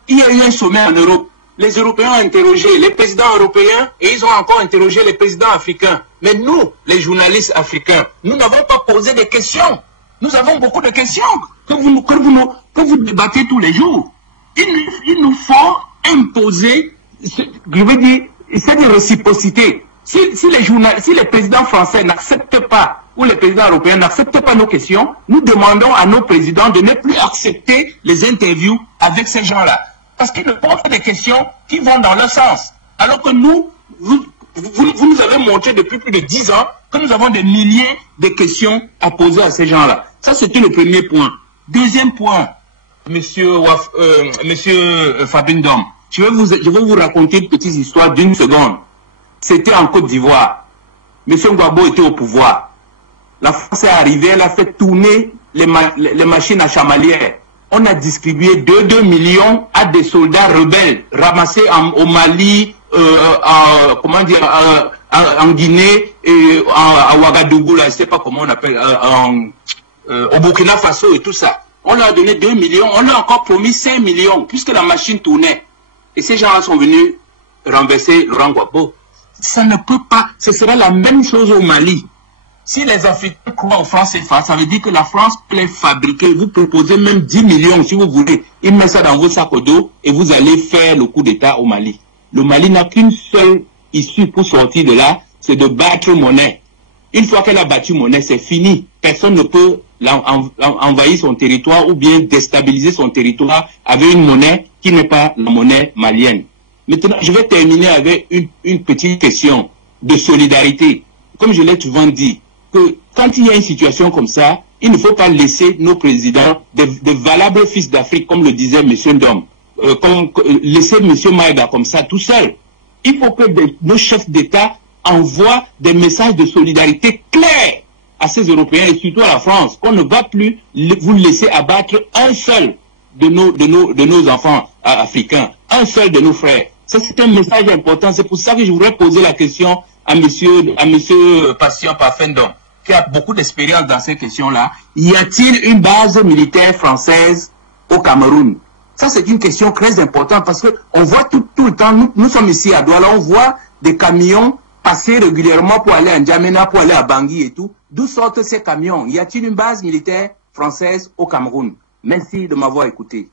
Il y a eu un sommet en Europe. Les Européens ont interrogé les présidents européens et ils ont encore interrogé les présidents africains. Mais nous, les journalistes africains, nous n'avons pas posé des questions. Nous avons beaucoup de questions que vous débattez tous les jours. Il nous faut imposer, je veux dire, cette réciprocité. Si les présidents français n'acceptent pas, ou les présidents européens n'acceptent pas nos questions, nous demandons à nos présidents de ne plus accepter les interviews avec ces gens-là. Parce qu'ils nous posent des questions qui vont dans leur sens. Alors que nous, vous nous avez montré depuis plus de 10 ans que nous avons des milliers de questions à poser à ces gens-là. Ça, c'était le premier point. Deuxième point, monsieur Fabien Dom, je vais vous raconter une petite histoire d'une seconde. C'était en Côte d'Ivoire. Monsieur Gbagbo était au pouvoir. La France est arrivée, elle a fait tourner les machines à chamalières. On a distribué 2 millions à des soldats rebelles ramassés au Mali, en Guinée, et à Ouagadougou, là, je ne sais pas comment on appelle, au Burkina Faso et tout ça. On leur a donné 2 millions, on leur a encore promis 5 millions, puisque la machine tournait. Et ces gens-là sont venus renverser Laurent Gbagbo. Ça ne peut pas, ce sera la même chose au Mali. Si les Africains croient au franc CFA, ça veut dire que la France peut fabriquer, vous proposez même 10 millions si vous voulez. Ils mettent ça dans vos sacs au dos et vous allez faire le coup d'État au Mali. Le Mali n'a qu'une seule issue pour sortir de là, c'est de battre monnaie. Une fois qu'elle a battu monnaie, c'est fini. Personne ne peut envahir son territoire ou bien déstabiliser son territoire avec une monnaie qui n'est pas la monnaie malienne. Maintenant, je vais terminer avec une petite question de solidarité. Comme je l'ai souvent dit, que quand il y a une situation comme ça, il ne faut pas laisser nos présidents, de valables fils d'Afrique, comme le disait M. Ndom, laisser M. Maïga comme ça tout seul. Il faut que nos chefs d'État envoient des messages de solidarité clairs à ces Européens et surtout à la France, qu'on ne va plus vous laisser abattre un seul de nos enfants africains, un seul de nos frères. Ça, c'est un message important. C'est pour ça que je voudrais poser la question à monsieur Patient Parfendon, qui a beaucoup d'expérience dans ces questions-là. Y a-t-il une base militaire française au Cameroun? Ça, c'est une question très importante parce que on voit tout le temps, nous sommes ici à Douala, on voit des camions passer régulièrement pour aller à N'Djamena, pour aller à Bangui et tout. D'où sortent ces camions? Y a-t-il une base militaire française au Cameroun? Merci de m'avoir écouté.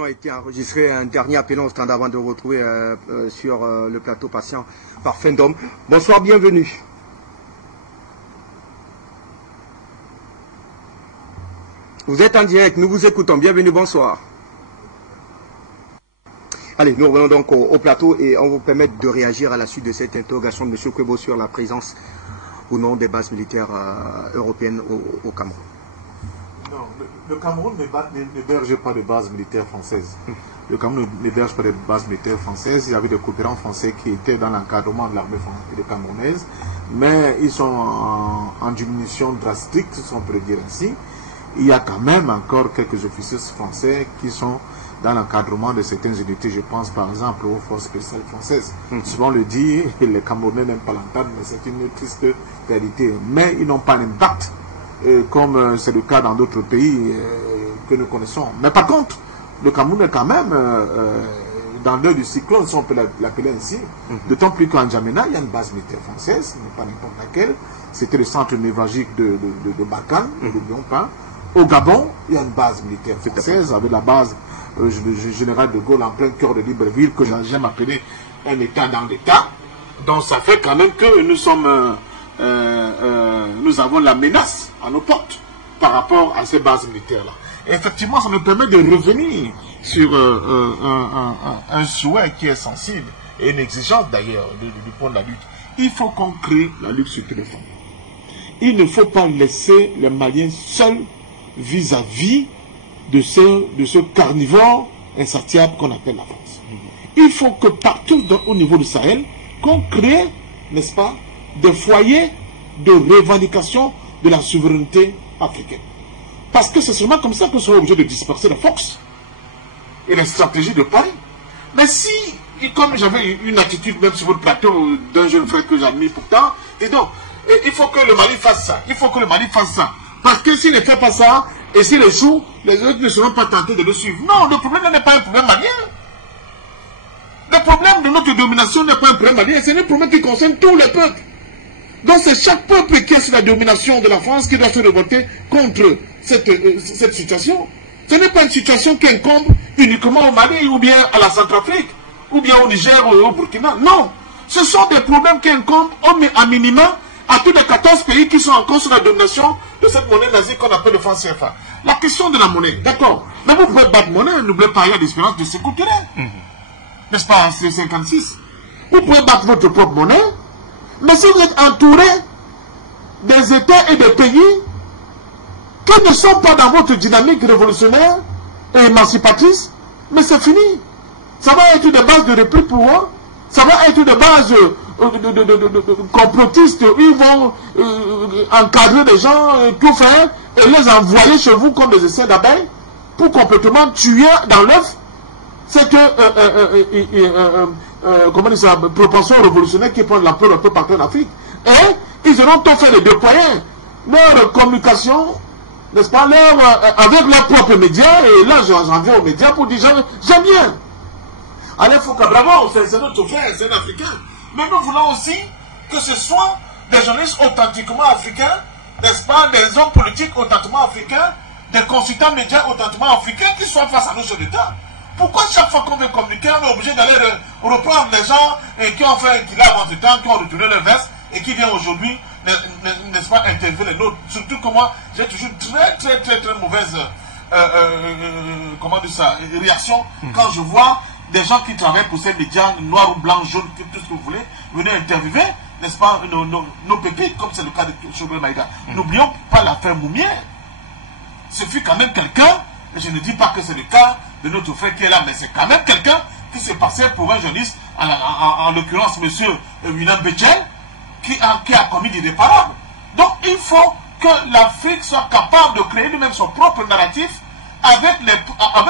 A été enregistré un dernier appel au standard avant de retrouver sur le plateau Patient Parfait d'Homme. Bonsoir, bienvenue. Vous êtes en direct, nous vous écoutons. Bienvenue, bonsoir. Allez, nous revenons donc au plateau et on vous permet de réagir à la suite de cette interrogation de M. Kwebo sur la présence ou non des bases militaires européennes au Cameroun. Non, le Cameroun n'héberge pas de base militaire française. Le Cameroun n'héberge pas de base militaire française. Il y avait des coopérants français qui étaient dans l'encadrement de l'armée camerounaise, mais ils sont en diminution drastique, si on peut dire ainsi. Il y a quand même encore quelques officiers français qui sont dans l'encadrement de certaines unités. Je pense par exemple aux forces spéciales françaises. Souvent on le dit, les Camerounais n'aiment pas l'entendre, mais c'est une triste réalité. Mais ils n'ont pas l'impact comme c'est le cas dans d'autres pays que nous connaissons. Mais par contre, le Cameroun est quand même dans l'œil du cyclone, si on peut l'appeler ainsi. D'autant plus qu'en N'Djamena, il y a une base militaire française, mais pas n'importe laquelle. C'était le centre névralgique de Barkhane, de Lyon-Pain. Au Gabon, il y a une base militaire française avec la base du général de Gaulle en plein cœur de Libreville, que j'aime appeler un État dans l'État. Donc ça fait quand même que nous sommes... nous avons la menace à nos portes par rapport à ces bases militaires-là. Effectivement, ça me permet de revenir sur un souhait qui est sensible et une exigence d'ailleurs du point de la lutte. Il faut qu'on crée la lutte sur tous les fronts. Il ne faut pas laisser les Maliens seuls vis-à-vis de ce carnivore insatiable qu'on appelle la France. Il faut que partout au niveau du Sahel, qu'on crée, n'est-ce pas, des foyers de revendication de la souveraineté africaine. Parce que c'est seulement comme ça qu'on sera obligé de disperser la force et la stratégie de Paris. Mais si, comme j'avais une attitude même sur votre plateau d'un jeune frère que j'ai admis pourtant, et donc, il faut que le Mali fasse ça. Il faut que le Mali fasse ça. Parce que s'il ne fait pas ça, et s'il échoue, les autres ne seront pas tentés de le suivre. Non, le problème n'est pas un problème malien. Le problème de notre domination n'est pas un problème malien, c'est un problème qui concerne tous les peuples. Donc c'est chaque peuple qui est sous la domination de la France qui doit se révolter contre cette situation. Ce n'est pas une situation qui incombe uniquement au Mali ou bien à la Centrafrique, ou bien au Niger ou au Burkina. Non, ce sont des problèmes qui incombent à minima à tous les 14 pays qui sont encore sous la domination de cette monnaie nazie qu'on appelle le franc CFA. La question de la monnaie, d'accord, mais vous pouvez battre monnaie, n'oubliez pas, il y a des différences de sécurité culturel. N'est-ce pas, c'est 56. Vous pouvez battre votre propre monnaie, mais si vous êtes entouré des États et des pays qui ne sont pas dans votre dynamique révolutionnaire et émancipatrice, mais c'est fini. Ça va être des bases de repli pour eux, ça va être des bases complotistes où ils vont encadrer des gens, tout faire, et les envoyer chez vous comme des essais d'abeilles pour complètement tuer dans l'œuf cette propension révolutionnaire qui prend l'ampleur un peu partout en Afrique. Et ils auront tout fait de déployer leur communication, n'est-ce pas, avec leurs propres médias, et là j'en viens aux médias pour dire j'aime bien. Allez, Foucault, bravo, c'est notre frère, c'est un Africain. Mais nous voulons aussi que ce soit des journalistes authentiquement africains, n'est-ce pas, des hommes politiques authentiquement africains, des consultants médias authentiquement africains qui soient face à nos chefs d'État. Pourquoi chaque fois qu'on veut communiquer, on est obligé d'aller reprendre les gens qui ont fait qu'il a avant ce temps, qui ont retourné le veste et qui viennent aujourd'hui, n'est-ce pas, interviewer les nôtres. Surtout que moi, j'ai toujours très mauvaise réaction quand je vois des gens qui travaillent pour ces médias, noirs ou blancs, jaunes, tout ce que vous voulez, venir interviewer, n'est-ce pas, nos pépites, comme c'est le cas de Choubel Maïga. N'oublions pas l'affaire Moumier. Ce fut quand même quelqu'un, et je ne dis pas que c'est le cas de notre frère qui est là, mais c'est quand même quelqu'un qui s'est passé pour un journaliste, en l'occurrence M. William Betchel, qui a commis l'irréparable. Donc il faut que l'Afrique soit capable de créer lui-même son propre narratif avec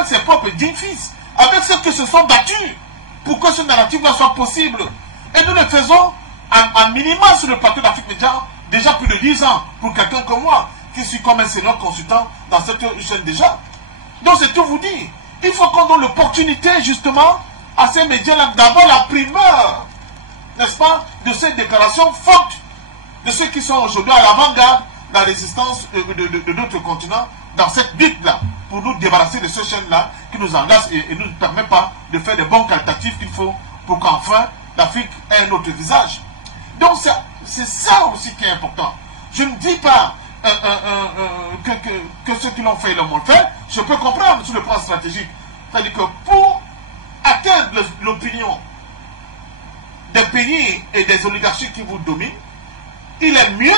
ses propres dignes fils, avec ceux qui se sont battus pour que ce narratif-là soit possible. Et nous le faisons en minima sur le plateau d'Afrique Média, déjà plus de 10 ans, pour quelqu'un comme moi, qui suis comme un senior consultant dans cette chaîne déjà. Donc c'est tout vous dire. Il faut qu'on donne l'opportunité justement à ces médias-là d'avoir la primeur, n'est-ce pas, de ces déclarations fortes de ceux qui sont aujourd'hui à l'avant-garde de la résistance de notre continent dans cette lutte-là, pour nous débarrasser de ce chaîne-là qui nous enlace et ne nous permet pas de faire des bons qualitatifs qu'il faut pour qu'enfin l'Afrique ait un autre visage. Donc c'est ça aussi qui est important. Je ne dis pas que ceux qui l'ont fait, ils l'ont fait. Je peux comprendre sur le plan stratégique. C'est-à-dire que pour atteindre l'opinion des pays et des oligarchies qui vous dominent, il est mieux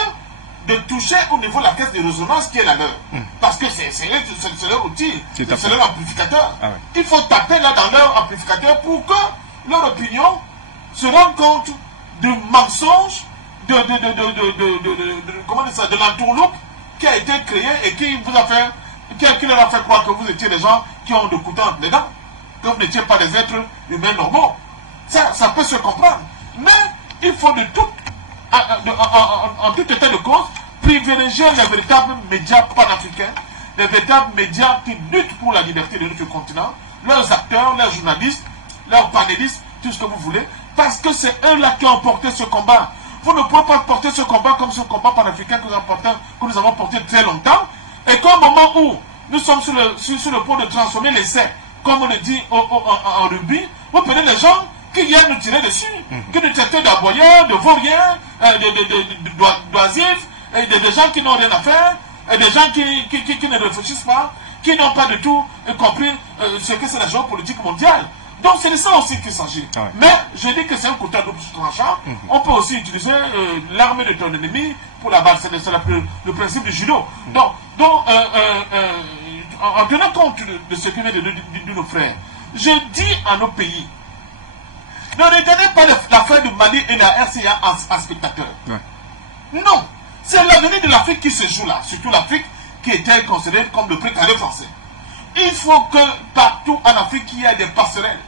de toucher au niveau de la caisse de résonance qui est la leur. Parce que c'est leur outil, c'est leur amplificateur. Ah ouais. Il faut taper là dans leur amplificateur pour que leur opinion se rende compte du mensonge, de l'entourloupe qui a été créé et qui vous a fait, qui leur a fait croire que vous étiez des gens qui ont de couteaux entre les dents, que vous n'étiez pas des êtres humains normaux. Ça peut se comprendre. Mais il faut en tout état de cause, privilégier les véritables médias panafricains, les véritables médias qui luttent pour la liberté de notre continent, leurs acteurs, leurs journalistes, leurs panélistes, tout ce que vous voulez, parce que c'est eux-là qui ont porté ce combat. Vous ne pouvez pas porter ce combat comme ce combat panafricain que nous avons porté très longtemps, et qu'au moment où nous sommes sur le point de transformer l'essai, comme on le dit en rugby, vous prenez les gens qui viennent nous tirer dessus, qui nous traitent d'aboyeurs, de vauriens, d'oisifs, et de gens qui n'ont rien à faire, et des gens qui ne réfléchissent pas, qui n'ont pas du tout compris ce que c'est la géopolitique mondiale. Donc c'est de ça aussi qu'il s'agit. Ah ouais. Mais je dis que c'est un couteau à double tranchant. On peut aussi utiliser l'armée de ton ennemi pour la base. C'est le principe du judo. Donc en tenant compte de ce que vient de dire nos frères, je dis à nos pays, ne retenez pas l'affaire du Mali et la RCA en spectateur. Ouais. Non, c'est l'avenir de l'Afrique qui se joue là, surtout l'Afrique qui était considérée comme le précaré français. Il faut que partout en Afrique, il y ait des passerelles,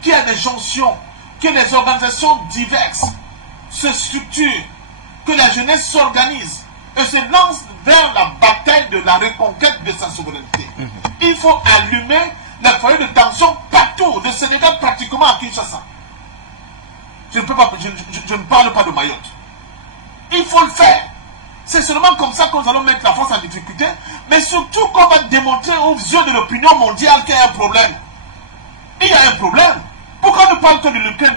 qu'il y ait des jonctions, que les organisations diverses se structurent, que la jeunesse s'organise et se lance vers la bataille de la reconquête de sa souveraineté. Il faut allumer les foyers de tension partout, de Sénégal pratiquement à Kinshasa. Je ne parle pas de Mayotte. Il faut le faire. C'est seulement comme ça que nous allons mettre la France en difficulté, mais surtout qu'on va démontrer aux yeux de l'opinion mondiale qu'il y a un problème. Il y a un problème. Pourquoi on ne parle que de l'Ukraine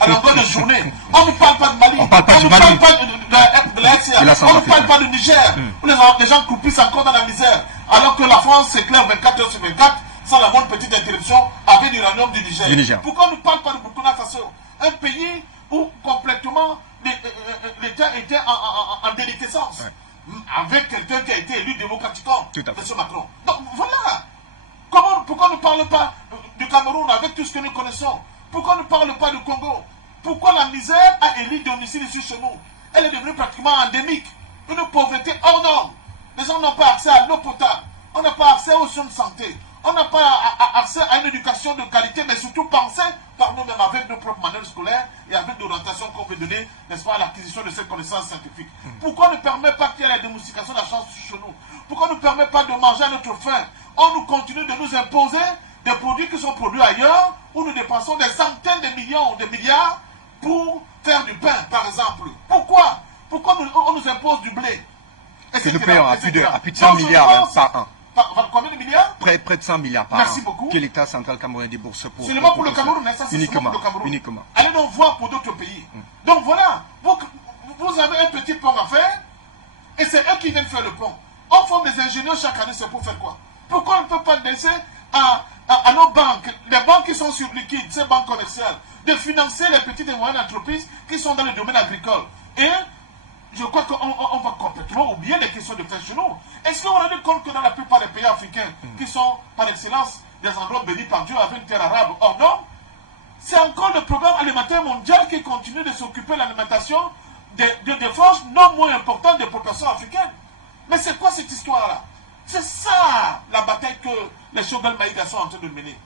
à longueur de journée? On ne parle pas de Mali, on ne parle pas de la RCA, on ne parle pas du Niger, où les gens croupissent encore dans la misère, alors que la France s'éclaire 24 heures sur 24 sans la moindre petite interruption avec l'uranium du Niger. Pourquoi on ne parle pas de Burkina Faso, un pays où complètement l'État était en déliquescence, avec quelqu'un qui a été élu démocratiquement, M. Macron. Donc voilà. Pourquoi on ne parle pas du Cameroun avec tout ce que nous connaissons? Pourquoi on ne parle pas du Congo? Pourquoi la misère a élu domicile ici chez nous? Elle est devenue pratiquement endémique. Une pauvreté hors norme. Les gens n'ont pas accès à l'eau potable. On n'a pas accès aux soins de santé. On n'a pas accès à une éducation de qualité, mais surtout penser par nous-mêmes avec nos propres manuels scolaires et avec l'orientation qu'on veut donner, n'est-ce pas, à l'acquisition de cette connaissance scientifique. Pourquoi on ne permet pas qu'il y ait la démoustication de la chance chez nous? Pourquoi on ne permet pas de manger à notre faim? On nous continue de nous imposer des produits qui sont produits ailleurs, où nous dépensons des centaines de millions, de milliards pour faire du pain, par exemple. Pourquoi on nous impose du blé? Et nous payons à plus de 100 milliards par an. Combien de milliards? Près de 100 milliards par an. Merci beaucoup. Que l'État central camerounais débourse pour. Seulement pour le Cameroun, mais ça c'est seulement pour le Cameroun. Uniquement. Allez donc voir pour d'autres pays. Donc voilà, vous avez un petit pont à faire, et c'est eux qui viennent faire le pont. On forme des ingénieurs chaque année, c'est pour faire quoi? Pourquoi on ne peut pas laisser à nos banques, les banques qui sont sur liquide, ces banques commerciales, de financer les petites et moyennes entreprises qui sont dans le domaine agricole? Et je crois qu'on va complètement oublier les questions de faire chez nous. Est-ce qu'on a rendu compte que dans la plupart des pays africains, qui sont par excellence des endroits bénis par Dieu avec une terre arabe hors norme, c'est encore le programme alimentaire mondial qui continue de s'occuper de l'alimentation des forces non moins importantes des populations africaines? Mais c'est quoi cette histoire-là? C'est ça la bataille que les Choguel Maïga sont en train de mener.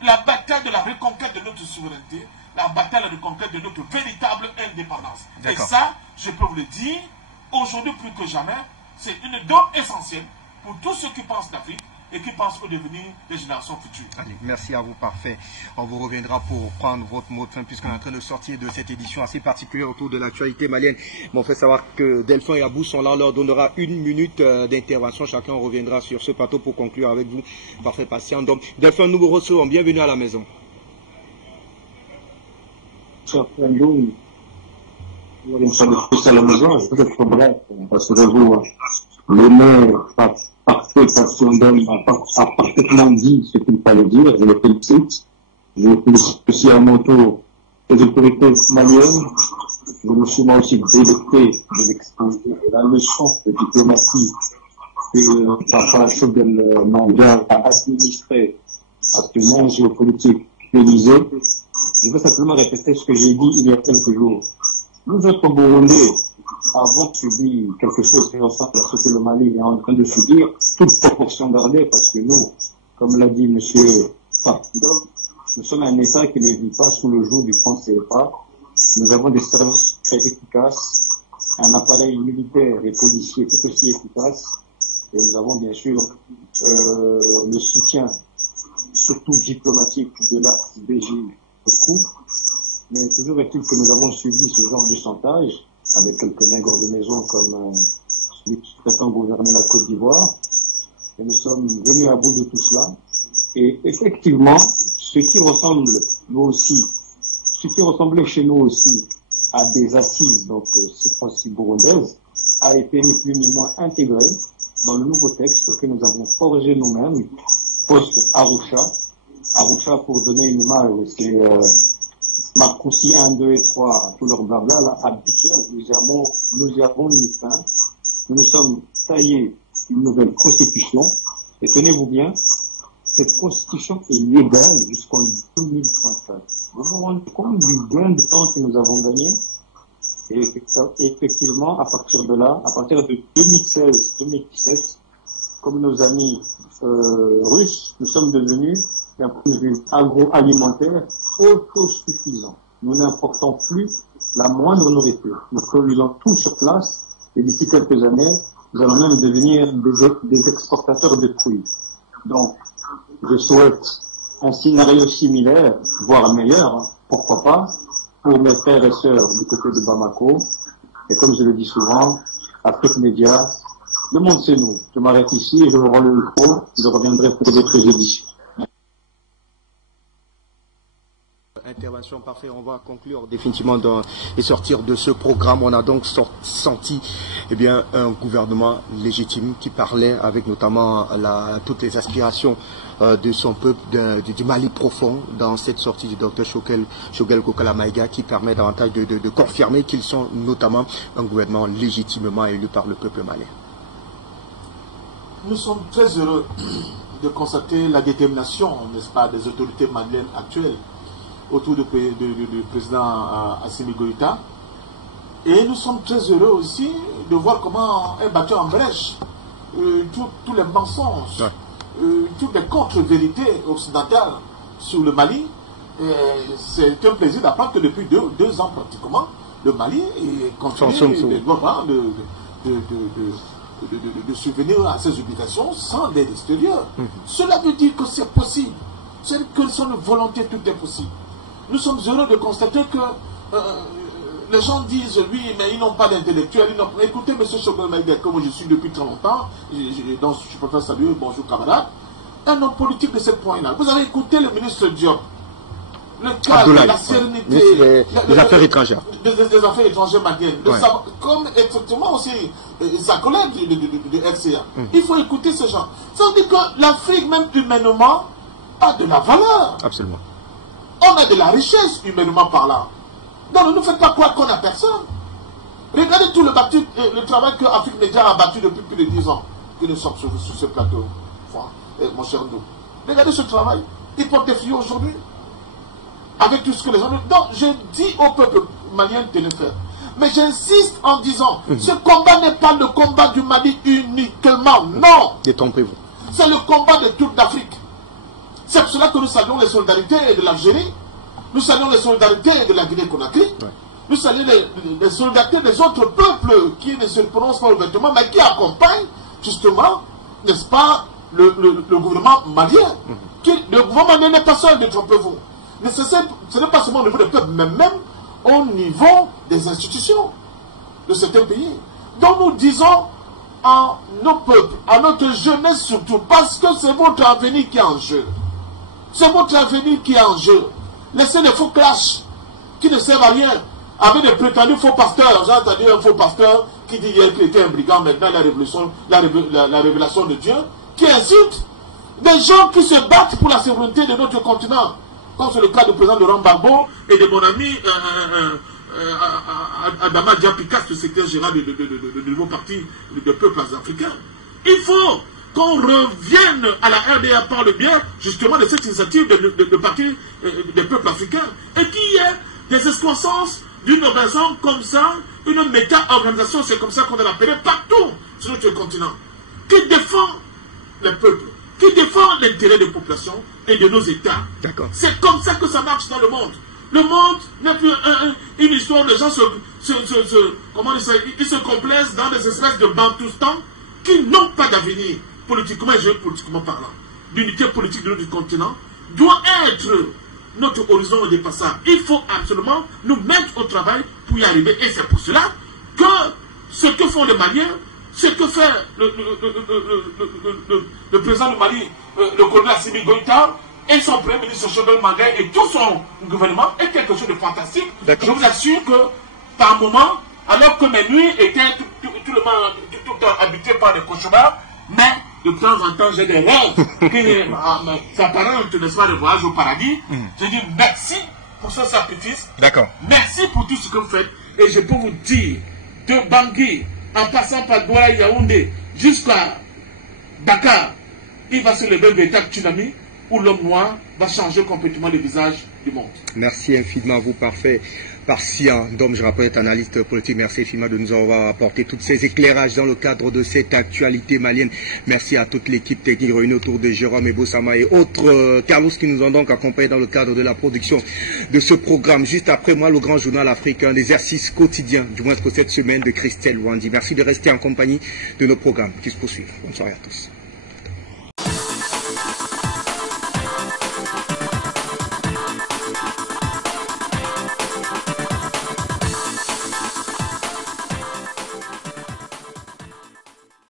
La bataille de la reconquête de notre souveraineté, la bataille de la reconquête de notre véritable indépendance. Et ça, je peux vous le dire, aujourd'hui plus que jamais, c'est une donne essentielle pour tous ceux qui pensent d'Afrique et qui pensent au devenir des générations futures. Allez, merci à vous, parfait. On vous reviendra pour prendre votre mot de fin, puisqu'on est en train de sortir de cette édition assez particulière autour de l'actualité malienne. Bon, on fait savoir que Delphin et Abou sont là, on leur donnera 1 minute d'intervention. Chacun reviendra sur ce plateau pour conclure avec vous. Parfait, patient. Donc, Delphin, nous vous recevons. Bienvenue à la maison. À la maison, je vais être bref, parce que vous, le maire, parce que Passion d'homme a parfaitement dit ce qu'il fallait dire, je le félicite. Je félicite aussi à mon tour les autorités maliennes. Je me suis moi aussi délecté de l'exposer la leçon de diplomatie que Papa Choguel Manga a administré actuellement géopolitique l'Élysée. Je veux simplement répéter ce que j'ai dit il y a quelques jours. Nous autres Burundais avons subi quelque chose qui ressemble à ce que le Mali est en train de subir, toute proportion gardée, parce que nous, comme l'a dit M. Fakido, nous sommes un État qui ne vit pas sous le joug du franc CFA. Nous avons des services très efficaces, un appareil militaire et policier tout aussi efficace, et nous avons bien sûr le soutien, surtout diplomatique, de l'axe Beijing Moscou. Mais toujours est-il que nous avons subi ce genre de chantage avec quelques nègres de maison comme celui qui prétend gouverner la Côte d'Ivoire. Et nous sommes venus à bout de tout cela. Et effectivement, ce qui ressemble, nous aussi, ce qui ressemblait chez nous aussi à des assises, donc cette fois-ci burundaises, a été ni plus ni moins intégré. dans le nouveau texte que nous avons forgé nous-mêmes, post-Arusha. Arusha, pour donner une image, c'est Marcoussi 1, 2 et 3, tout leur blabla là, habituel. Nous y avons mis fin. Nous nous sommes taillés une nouvelle constitution. Et tenez-vous bien, cette constitution est légale jusqu'en 2034. Vous vous rendez compte du gain de temps que nous avons gagné? Et effectivement, à partir de là, à partir de 2016-2017, comme nos amis russes, nous sommes devenus, d'un point de vue agroalimentaire, autosuffisants. Nous n'importons plus la moindre nourriture. Nous produisons tout sur place et d'ici quelques années, nous allons même devenir des exportateurs de fruits. Donc, je souhaite un scénario similaire, voire meilleur, pourquoi pas, pour mes frères et sœurs du côté de Bamako. Et comme je le dis souvent, Afrique Média, le monde c'est nous. Je m'arrête ici et je vous rends le micro. Je reviendrai pour d'autres éditions. Intervention parfaite, on va conclure définitivement et sortir de ce programme. On a donc senti un gouvernement légitime qui parlait avec notamment toutes les aspirations de son peuple, du Mali profond, dans cette sortie du docteur Shogel Kokala Maïga, qui permet davantage de confirmer qu'ils sont notamment un gouvernement légitimement élu par le peuple malien. Nous sommes très heureux de constater la détermination, n'est-ce pas, des autorités maliennes actuelles autour du président Assimi Goïta. Et nous sommes très heureux aussi de voir comment est battu en brèche tous les mensonges, toutes les contre-vérités occidentales sur le Mali. C'est un plaisir d'apprendre que depuis deux ans pratiquement, le Mali continue de subvenir à ses obligations sans aide extérieure. Cela veut dire que c'est possible. C'est que sans volonté, tout est possible. Nous sommes heureux de constater que les gens disent, oui, mais ils n'ont pas d'intellectuels. Écoutez, M. Shogel Maïga, comme je suis depuis très longtemps, donc je préfère saluer, bonjour camarade, un homme politique de ce point-là. Vous avez écouté le ministre Diop, le calme, la sérénité, des affaires étrangères. Des affaires étrangères maliennes. Comme effectivement aussi sa collègue de RCA. Il faut écouter ces gens. Ça veut dire que l'Afrique, même humainement, a de la valeur. Absolument. On a de la richesse humainement parlant. Donc ne nous faites pas croire qu'on n'a personne. Regardez tout le travail que Afrique Média a battu depuis plus de 10 ans que nous sommes sur ce plateau. Mon cher nous. Regardez ce travail. Il porte des filles aujourd'hui. Avec tout ce que les gens... Donc je dis au peuple malien de le faire. Mais j'insiste en disant, ce combat n'est pas le combat du Mali uniquement. Non. Détrompez-vous. C'est le combat de toute l'Afrique. C'est pour cela que nous saluons les solidarités de l'Algérie, nous saluons les solidarités de la Guinée-Conakry, nous saluons les solidarités des autres peuples qui ne se prononcent pas ouvertement, mais qui accompagnent justement, n'est-ce pas, le gouvernement malien. Le gouvernement malien n'est pas seul, détrompez-vous. Mais ce n'est pas seulement au niveau des peuples, mais même au niveau des institutions de certains pays. Donc nous disons à nos peuples, à notre jeunesse surtout, parce que c'est votre avenir qui est en jeu. C'est votre avenir qui est en jeu. Laissez les faux clashs qui ne servent à rien. Avec des prétendus faux pasteurs. J'ai entendu un faux pasteur qui dit hier qu'il était un brigand, maintenant la révélation de Dieu, qui insulte des gens qui se battent pour la souveraineté de notre continent. Comme c'est le cas du président Laurent Gbagbo et de mon ami Adama Diapika, le secrétaire général du nouveau parti des peuples africains. Il faut qu'on revienne à la RDA par le bien, justement, de cette initiative de parti des peuples africains, et qu'il y ait des esconscences d'une organisation comme ça, une méta-organisation, c'est comme ça qu'on a appelé partout sur notre continent, qui défend les peuples, qui défend l'intérêt des populations et de nos États. C'est comme ça que ça marche dans le monde. Le monde n'est plus une histoire où les gens ils se complaisent dans des espèces de bantoustans qui n'ont pas d'avenir, politiquement et géopolitiquement parlant. L'unité politique de notre continent doit être notre horizon dépassable. Il faut absolument nous mettre au travail pour y arriver. Et c'est pour cela que ce que font les Maliens, ce que fait le président du Mali, le colonel Assimi Goïta, et son premier ministre Shogel Maïga et tout son gouvernement est quelque chose de fantastique. Je vous assure que par moment, alors que mes nuits étaient tout le temps habitées par des cauchemars, Mais de temps en temps, j'ai des rêves qui s'apparentent, n'est-ce pas, de voyage au paradis. Je dis merci pour ce sacrifice. D'accord. Merci pour tout ce que vous faites. Et je peux vous dire, de Bangui, en passant par Douala Yaoundé, jusqu'à Dakar, il va se lever un véritable tsunami où l'homme noir va changer complètement le visage du monde. Merci infiniment à vous, parfait. Patient Dom, je rappelle, analyste politique. Merci infiniment de nous avoir apporté tous ces éclairages dans le cadre de cette actualité malienne. Merci à toute l'équipe technique réunie autour de Jérôme et Bossama et autres Carlos qui nous ont donc accompagnés dans le cadre de la production de ce programme. Juste après moi, le grand journal africain, l'exercice quotidien, du moins pour cette semaine, de Christelle Wandi. Merci de rester en compagnie de nos programmes qui se poursuivent. Bonne soirée à tous.